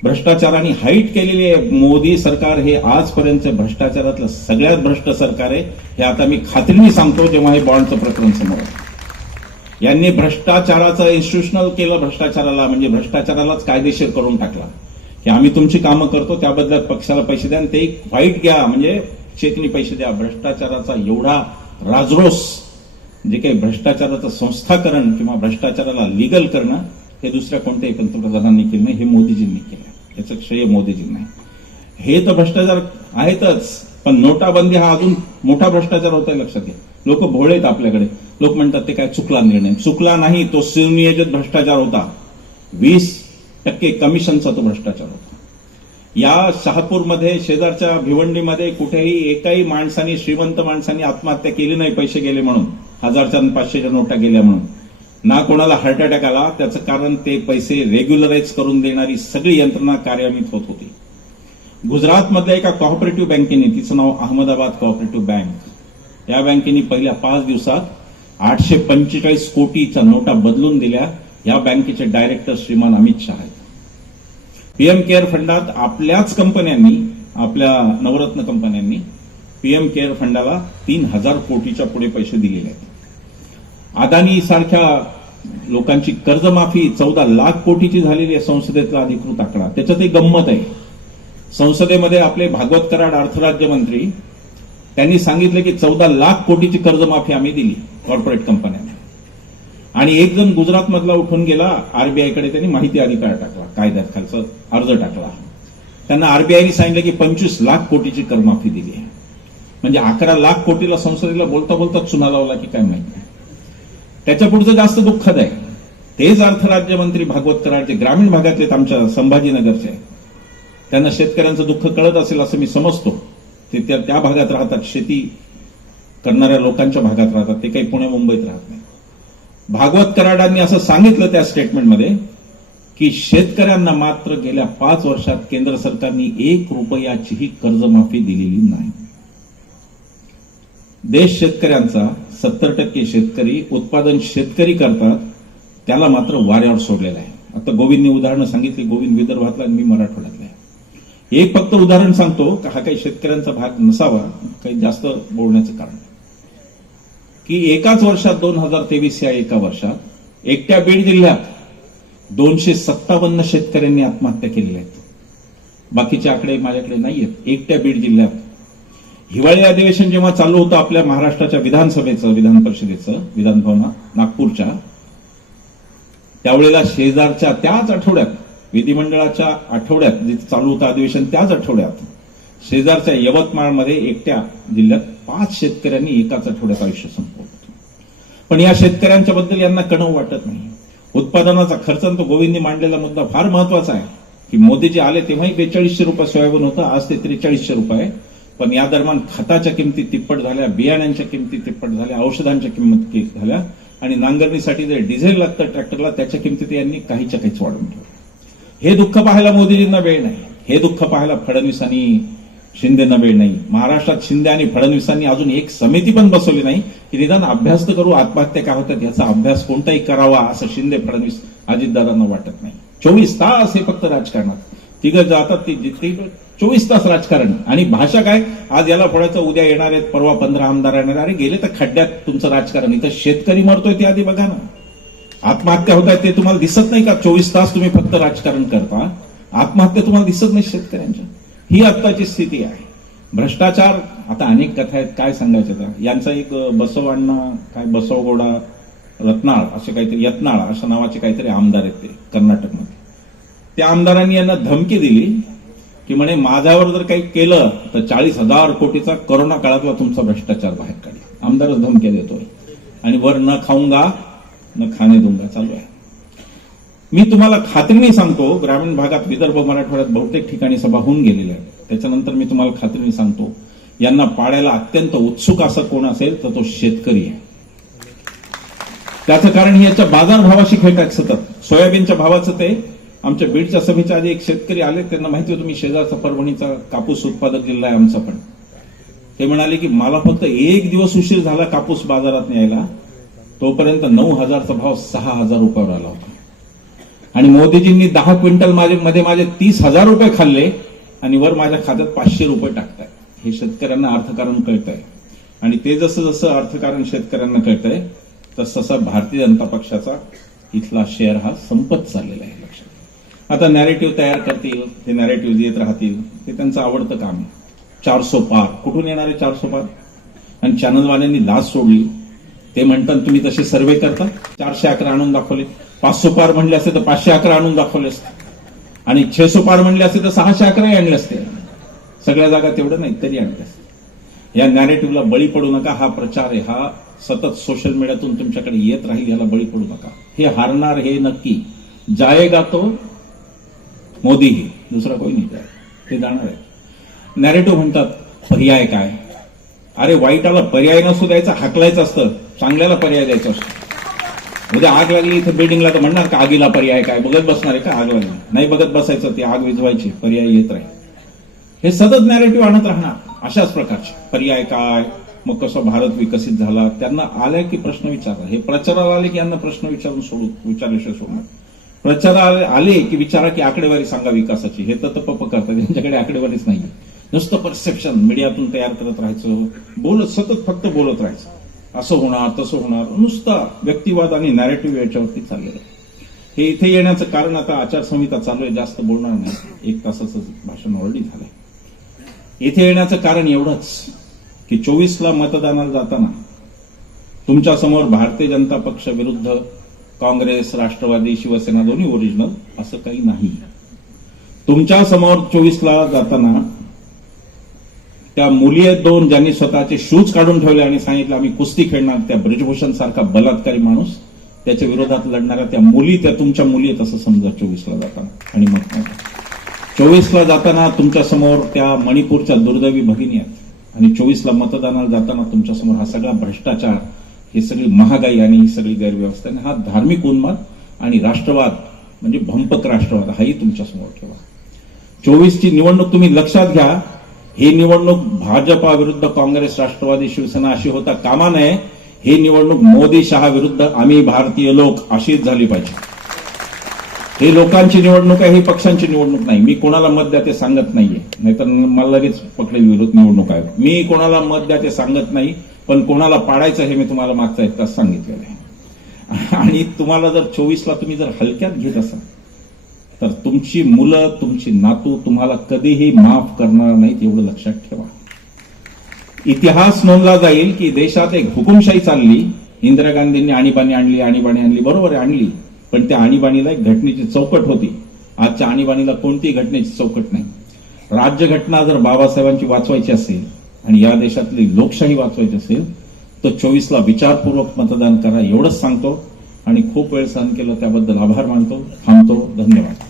भ्रष्टाचाराने हाईट केलेली आहे. मोदी सरकार हे आजपर्यंत भ्रष्टाचारातलं सगळ्यात भ्रष्ट सरकार आहे. हे आता मी खात्रीने सांगतो, जेव्हा हे बॉन्डचं प्रकरण समोर आहे. यांनी भ्रष्टाचाराचं इन्स्टिट्यूशनल केलं. भ्रष्टाचाराला म्हणजे भ्रष्टाचारालाच कायदेशीर करून टाकला की आम्ही तुमची कामं करतो, त्या बदल्यात पक्षाला पैसे द्या आणि ते व्हाईट घ्या, म्हणजे चेकनी पैसे द्या. भ्रष्टाचाराचा एवढा राजरोस, जे काही भ्रष्टाचाराचं संस्थाकरण किंवा भ्रष्टाचाराला लिगल करणं, हे दुसऱ्या कोणत्याही पंतप्रधानांनी केलं नाही, हे मोदीजींनी केलं. याचं श्रेय मोदीजींना आहे. हे तर भ्रष्टाचार आहेतच, पण नोटाबंदी हा अजून मोठा भ्रष्टाचार होता, लक्षात घ्या. लोक भोळेत आपल्याकडे. लोक म्हणतात ते काय चुकला निर्णय. चुकला नाही, तो सुनियोजित भ्रष्टाचार होता. 20% कमिशनचा तो भ्रष्टाचार होता. या शहापूरमध्ये, शेजारच्या भिवंडीमध्ये कुठेही एकाही माणसाने, श्रीमंत माणसाने आत्महत्या केली नाही पैसे गेले म्हणून, 1000च्या आणि 500च्या नोटा गेल्या म्हणून. ना कोणाला हार्ट अटॅक आला. त्याचं कारण ते पैसे रेग्युलराईज करून देणारी सगळी यंत्रणा कार्यान्वित होत होती. गुजरातमधल्या एका कॉपरेटिव्ह बँकेने, तिचं नाव अहमदाबाद कॉपरेटिव्ह बँक, या बँकेने पहिल्या 5 दिवसात 845 कोटीच्या नोटा बदलून दिल्या. या बँकेचे डायरेक्टर श्रीमान अमित शहा आहेत. पीएम केअर फंडात आपल्याच कंपन्यांनी, आपल्या नवरत्न कंपन्यांनी पीएम केअर फंडाला 3000 कोटीच्या पुढे पैसे दिलेले आहेत. अदानी सारख्या लोकांची कर्जमाफी 14 लाख कोटीची झालेली आहे. संसदेतला अधिकृत आकडा. त्याच्यातही गंमत आहे. संसदेमध्ये आपले भागवत कराड अर्थराज्यमंत्री त्यांनी सांगितलं की 14 लाख कोटीची कर्जमाफी आम्ही दिली कॉर्पोरेट कंपन्यांना. आणि एक जण गुजरातमधला उठून गेला आरबीआयकडे, त्यांनी माहिती अधिकार टाकला, कायद्यात खालचा अर्ज टाकला. त्यांना आरबीआयने सांगितलं की 25 लाख कोटीची करमाफी दिली आहे. म्हणजे 11 लाख कोटीला संसदेला बोलता बोलता चुना लावला की काय माहिती. त्याच्या पुढचं जास्त दुःखद आहे. तेच अर्थराज्यमंत्री भागवत कराड, जे ग्रामीण भागातले आमच्या संभाजीनगरचे आहेत, त्यांना शेतकऱ्यांचं दुःख कळत असेल असं मी समजतो. ते त्या भागात राहतात, शेती करणाऱ्या लोकांच्या भागात राहतात, ते काही पुणे मुंबईत राहत नाही. भागवत कराडांनी असं सांगितलं त्या स्टेटमेंटमध्ये की शेतकऱ्यांना मात्र गेल्या 5 वर्षात केंद्र सरकारने 1 रुपयाचीही कर्जमाफी दिलेली नाही. देश शेतकऱ्यांचा 70% शेतकरी, उत्पादन शेतकरी करतात, त्याला मात्र वाऱ्यावर सोडलेला आहे. आता गोविंदनी उदाहरणं सांगितली. गोविंद विदर्भातला आणि मी मराठवाड्यातला आहे. एक फक्त उदाहरण सांगतो, हा काही शेतकऱ्यांचा भाग नसावा, काही जास्त बोलण्याचं कारण की एकाच वर्षात 2023 या एका वर्षात एकट्या बीड जिल्ह्यात 257 शेतकऱ्यांनी आत्महत्या केलेल्या आहेत. बाकीचे आकडे माझ्याकडे नाहीयेत. एकट्या बीड जिल्ह्यात हिवाळी अधिवेशन जेव्हा चालू होतं आपल्या महाराष्ट्राच्या विधानसभेचं, विधान परिषदेचं, विधानभवनात नागपूरच्या, त्यावेळेला शेजारच्या त्याच आठवड्यात, विधिमंडळाच्या आठवड्यात जिथे चालू होतं अधिवेशन, त्याच आठवड्यात शेजारच्या यवतमाळमध्ये एकट्या जिल्ह्यात 5 शेतकऱ्यांनी एकाच आठवड्यात आयुष्य संपवलं. पण या शेतकऱ्यांच्या बद्दल यांना कणव वाटत नाही. उत्पादनाचा खर्च, तो गोविंदनी मांडलेला मुद्दा फार महत्वाचा आहे की मोदीजी आले तेव्हाही 4200 रुपये सोयाबीन होतं, आज ते 4300 रुपये. पण या दरम्यान खताच्या किमती तिप्पट झाल्या, बियाण्यांच्या किमती तिप्पट झाल्या, औषधांच्या किंमती झाल्या आणि नांगरणीसाठी जे डिझेल लागतं ट्रॅक्टरला, त्याच्या किमती यांनी काहीच्या काहीच वाढवून ठेवल्या. हे दुःख पाहायला मोदीजींना वेळ नाही. हे दुःख पाहायला फडणवीसांनी, शिंदेंना वेळ नाही. महाराष्ट्रात शिंदे आणि फडणवीसांनी अजून एक समिती पण बसवली नाही की निदान अभ्यास तर करू, आत्महत्या का होतात याचा अभ्यास कोणताही करावा, असं शिंदे, फडणवीस, अजितदादांना वाटत नाही. 24 तास हे फक्त राजकारणात तिघं जातात ती 24 तास राजकारण. आणि भाषा काय, आज याला फोडायचं, उद्या येणार आहेत, परवा 15 आमदार येणार. अरे गेले तर खड्ड्यात तुमचं राजकारण. इथं शेतकरी मरतोय ते आधी बघा ना, आत्महत्या होत आहेत ते तुम्हाला दिसत नाही का? 24 तास तुम्ही फक्त राजकारण करता, आत्महत्या तुम्हाला दिसत नाही शेतकऱ्यांच्या. ही आत्ताची स्थिती आहे. भ्रष्टाचार, आता अनेक कथा आहेत, काय सांगायचं आता. यांचा एक बसवण्णा काय बसवगौडा रत्नाळ असे काहीतरी, यत्नाळ अशा नावाचे काहीतरी आमदार आहेत ते कर्नाटकमध्ये. त्या आमदारांनी यांना धमकी दिली की म्हणे माझ्यावर जर काही केलं तर 40,000 कोटीचा कोरोना काळातला तुमचा भ्रष्टाचार बाहेर काढला. आमदारच धमक्या देतोय आणि वर न खाऊंगा न खाणे दूंगा चालू आहे. मी तुम्हाला खात्रीने सांगतो, ग्रामीण भागात विदर्भ मराठवाड्यात बहुतेक ठिकाणी सभा होऊन गेलेल्या आहेत. त्याच्यानंतर मी तुम्हाला खात्रीने सांगतो, यांना पाडायला अत्यंत उत्सुक असं कोण असेल तर तो शेतकरी आहे. त्याचं कारण ही याच्या बाजारभावाशी खेळतात सतत. सोयाबीनच्या भावाचं ते आमच्या बीडच्या सभेच्या आधी एक शेतकरी आले, त्यांना माहिती होतं मी शेजारचा परभणीचा कापूस उत्पादक जिल्हा आहे आमचा पण. ते म्हणाले की मला फक्त एक दिवस उशीर झाला कापूस बाजारात न्यायला, तोपर्यंत 9,000चा भाव 6,000 रुपयावर आला होता. आणि मोदीजींनी 10 क्विंटल मध्ये माझे 30,000 रुपये खाल्ले आणि वर माझ्या खात्यात 500 रुपये टाकताय. हे शेतकऱ्यांना अर्थकारण कळतंय. आणि ते जसं जसं अर्थकारण शेतकऱ्यांना कळतंय तसं भारतीय जनता पक्षाचा इथला शेअर हा संपत चाललेला आहे. लक्षात. आता नॅरेटिव्ह तयार करतील, ते नॅरेटिव्ह येत राहतील, ते त्यांचं आवडतं काम आहे. 400 पार कुठून येणार आहे 400 पार? आणि चॅनलवाल्यांनी लाच सोडली. ते म्हणतात तुम्ही तसे सर्वे करता, 411 आणून दाखवले. 500 पार म्हणले असते तर 511 आणून दाखवले असते. आणि 600 पार म्हणले असते तर 611 आणले असते. सगळ्या जागा तेवढं नाही तरी आणले असते. या नॅरेटिव्हला बळी पडू नका. हा प्रचार आहे, हा सतत सोशल मीडियातून तुमच्याकडे येत राहील, याला बळी पडू नका. हे हारणार हे नक्की. जाएगा तो मोदी ही, दुसरा कोणी नाही जाय, ते जाणार आहे. नॅरेटिव्ह म्हणतात पर्याय काय? अरे वाईटाला पर्याय नसू द्यायचा, हाकलायचं असतं, चांगल्याला पर्याय द्यायचा असतो. उद्या आग लागली इथे बिल्डिंगला तर म्हणणार का आगीला पर्याय काय? बघत बसणार आहे का आग लागली? नाही बघत बसायचं, ती आग विझवायची, पर्याय येत राहील. हे सतत नॅरेटिव्ह आणत राहणार अशाच प्रकारचे. पर्याय काय, मग कसं भारत विकसित झाला, त्यांना आल्या की प्रश्न विचारा. हे प्रचाराला आले की यांना प्रश्न विचारून विचारल्याशिवाय सोडणार. प्रचाराला आले की विचारा की आकडेवारी सांगा विकासाची. हे तर पप्प करतात, त्यांच्याकडे आकडेवारीच नाही. नुसतं परसेप्शन मीडियातून तयार करत राहायचं, बोलत सतत फक्त बोलत राहायचं. असं होणार तसं होणार, नुसता व्यक्तिवाद आणि नॅरेटिव्ह याच्यावरती चाललेलं आहे. हे इथे येण्याचं कारण, आता आचारसंहिता चालू आहे, जास्त बोलणार नाही, 1 तासाचं भाषण ऑलरेडी झालंय. इथे येण्याचं कारण एवढंच की 24ला मतदानाला जाताना तुमच्या समोर भारतीय जनता पक्ष विरुद्ध काँग्रेस, राष्ट्रवादी, शिवसेना दोन्ही ओरिजिनल असं काही नाही. तुमच्या समोर 24ला जाताना त्या मुली आहेत 2, ज्यांनी स्वतःचे शूज काढून ठेवले आणि सांगितलं आम्ही कुस्ती खेळणार. त्या ब्रिजभूषण सारखा बलात्कारी माणूस, त्याच्या विरोधात लढणाऱ्या त्या मुली, त्या तुमच्या मुली आहेत असं समजा 24ला जाताना. आणि मग 24ला जाताना तुमच्या समोर त्या मणिपूरच्या दुर्दैवी भगिनी आहेत. आणि 24ला मतदानाला जाताना तुमच्या समोर हा सगळा भ्रष्टाचार, ही सगळी महागाई आणि ही सगळी गैरव्यवस्था आणि हा धार्मिक उन्माद आणि राष्ट्रवाद म्हणजे भंपक राष्ट्रवाद हाही तुमच्या समोर ठेवा. 24ची निवडणूक तुम्ही लक्षात घ्या. ही निवडणूक भाजपा विरुद्ध काँग्रेस, राष्ट्रवादी, शिवसेना अशी होता कामा नये. ही निवडणूक मोदी शहा विरुद्ध आम्ही भारतीय लोक अशीच झाली पाहिजे. ही लोकांची निवडणूक आहे, ही पक्षांची निवडणूक नाही. मी कोणाला मत द्या ते सांगत नाहीये, नाहीतर मला लगेच पकडेल विरोध निवडणूक आहे. मी कोणाला मत द्या ते सांगत नाही, पण कोणाला पाडायचं हे मी तुम्हाला मागचा 1 तास सांगितलेलं आहे. आणि तुम्हाला जर 24ला तुम्ही जर हलक्यात घेत असाल तर तुमची मुलं, तुमची नातू तुम्हाला कधीही माफ करणार नाहीत, एवढं लक्षात ठेवा. इतिहास नोंदला जाईल की देशात एक हुकुमशाही चालली. इंदिरा गांधींनी आणीबाणी आणली, बरोबर आहे आणली, पण त्या आणीबाणीला एक घटनेची चौकट होती. आजच्या आणीबाणीला कोणतीही घटनेची चौकट नाही. राज्यघटना जर बाबासाहेबांची वाचवायची असेल आणि या देशातली लोकशाही वाचवायची असेल तर 24ला विचारपूर्वक मतदान करा, एवढंच सांगतो. आणि खूप वेळ सहन केलं त्याबद्दल आभार मानतो. थांबतो. धन्यवाद.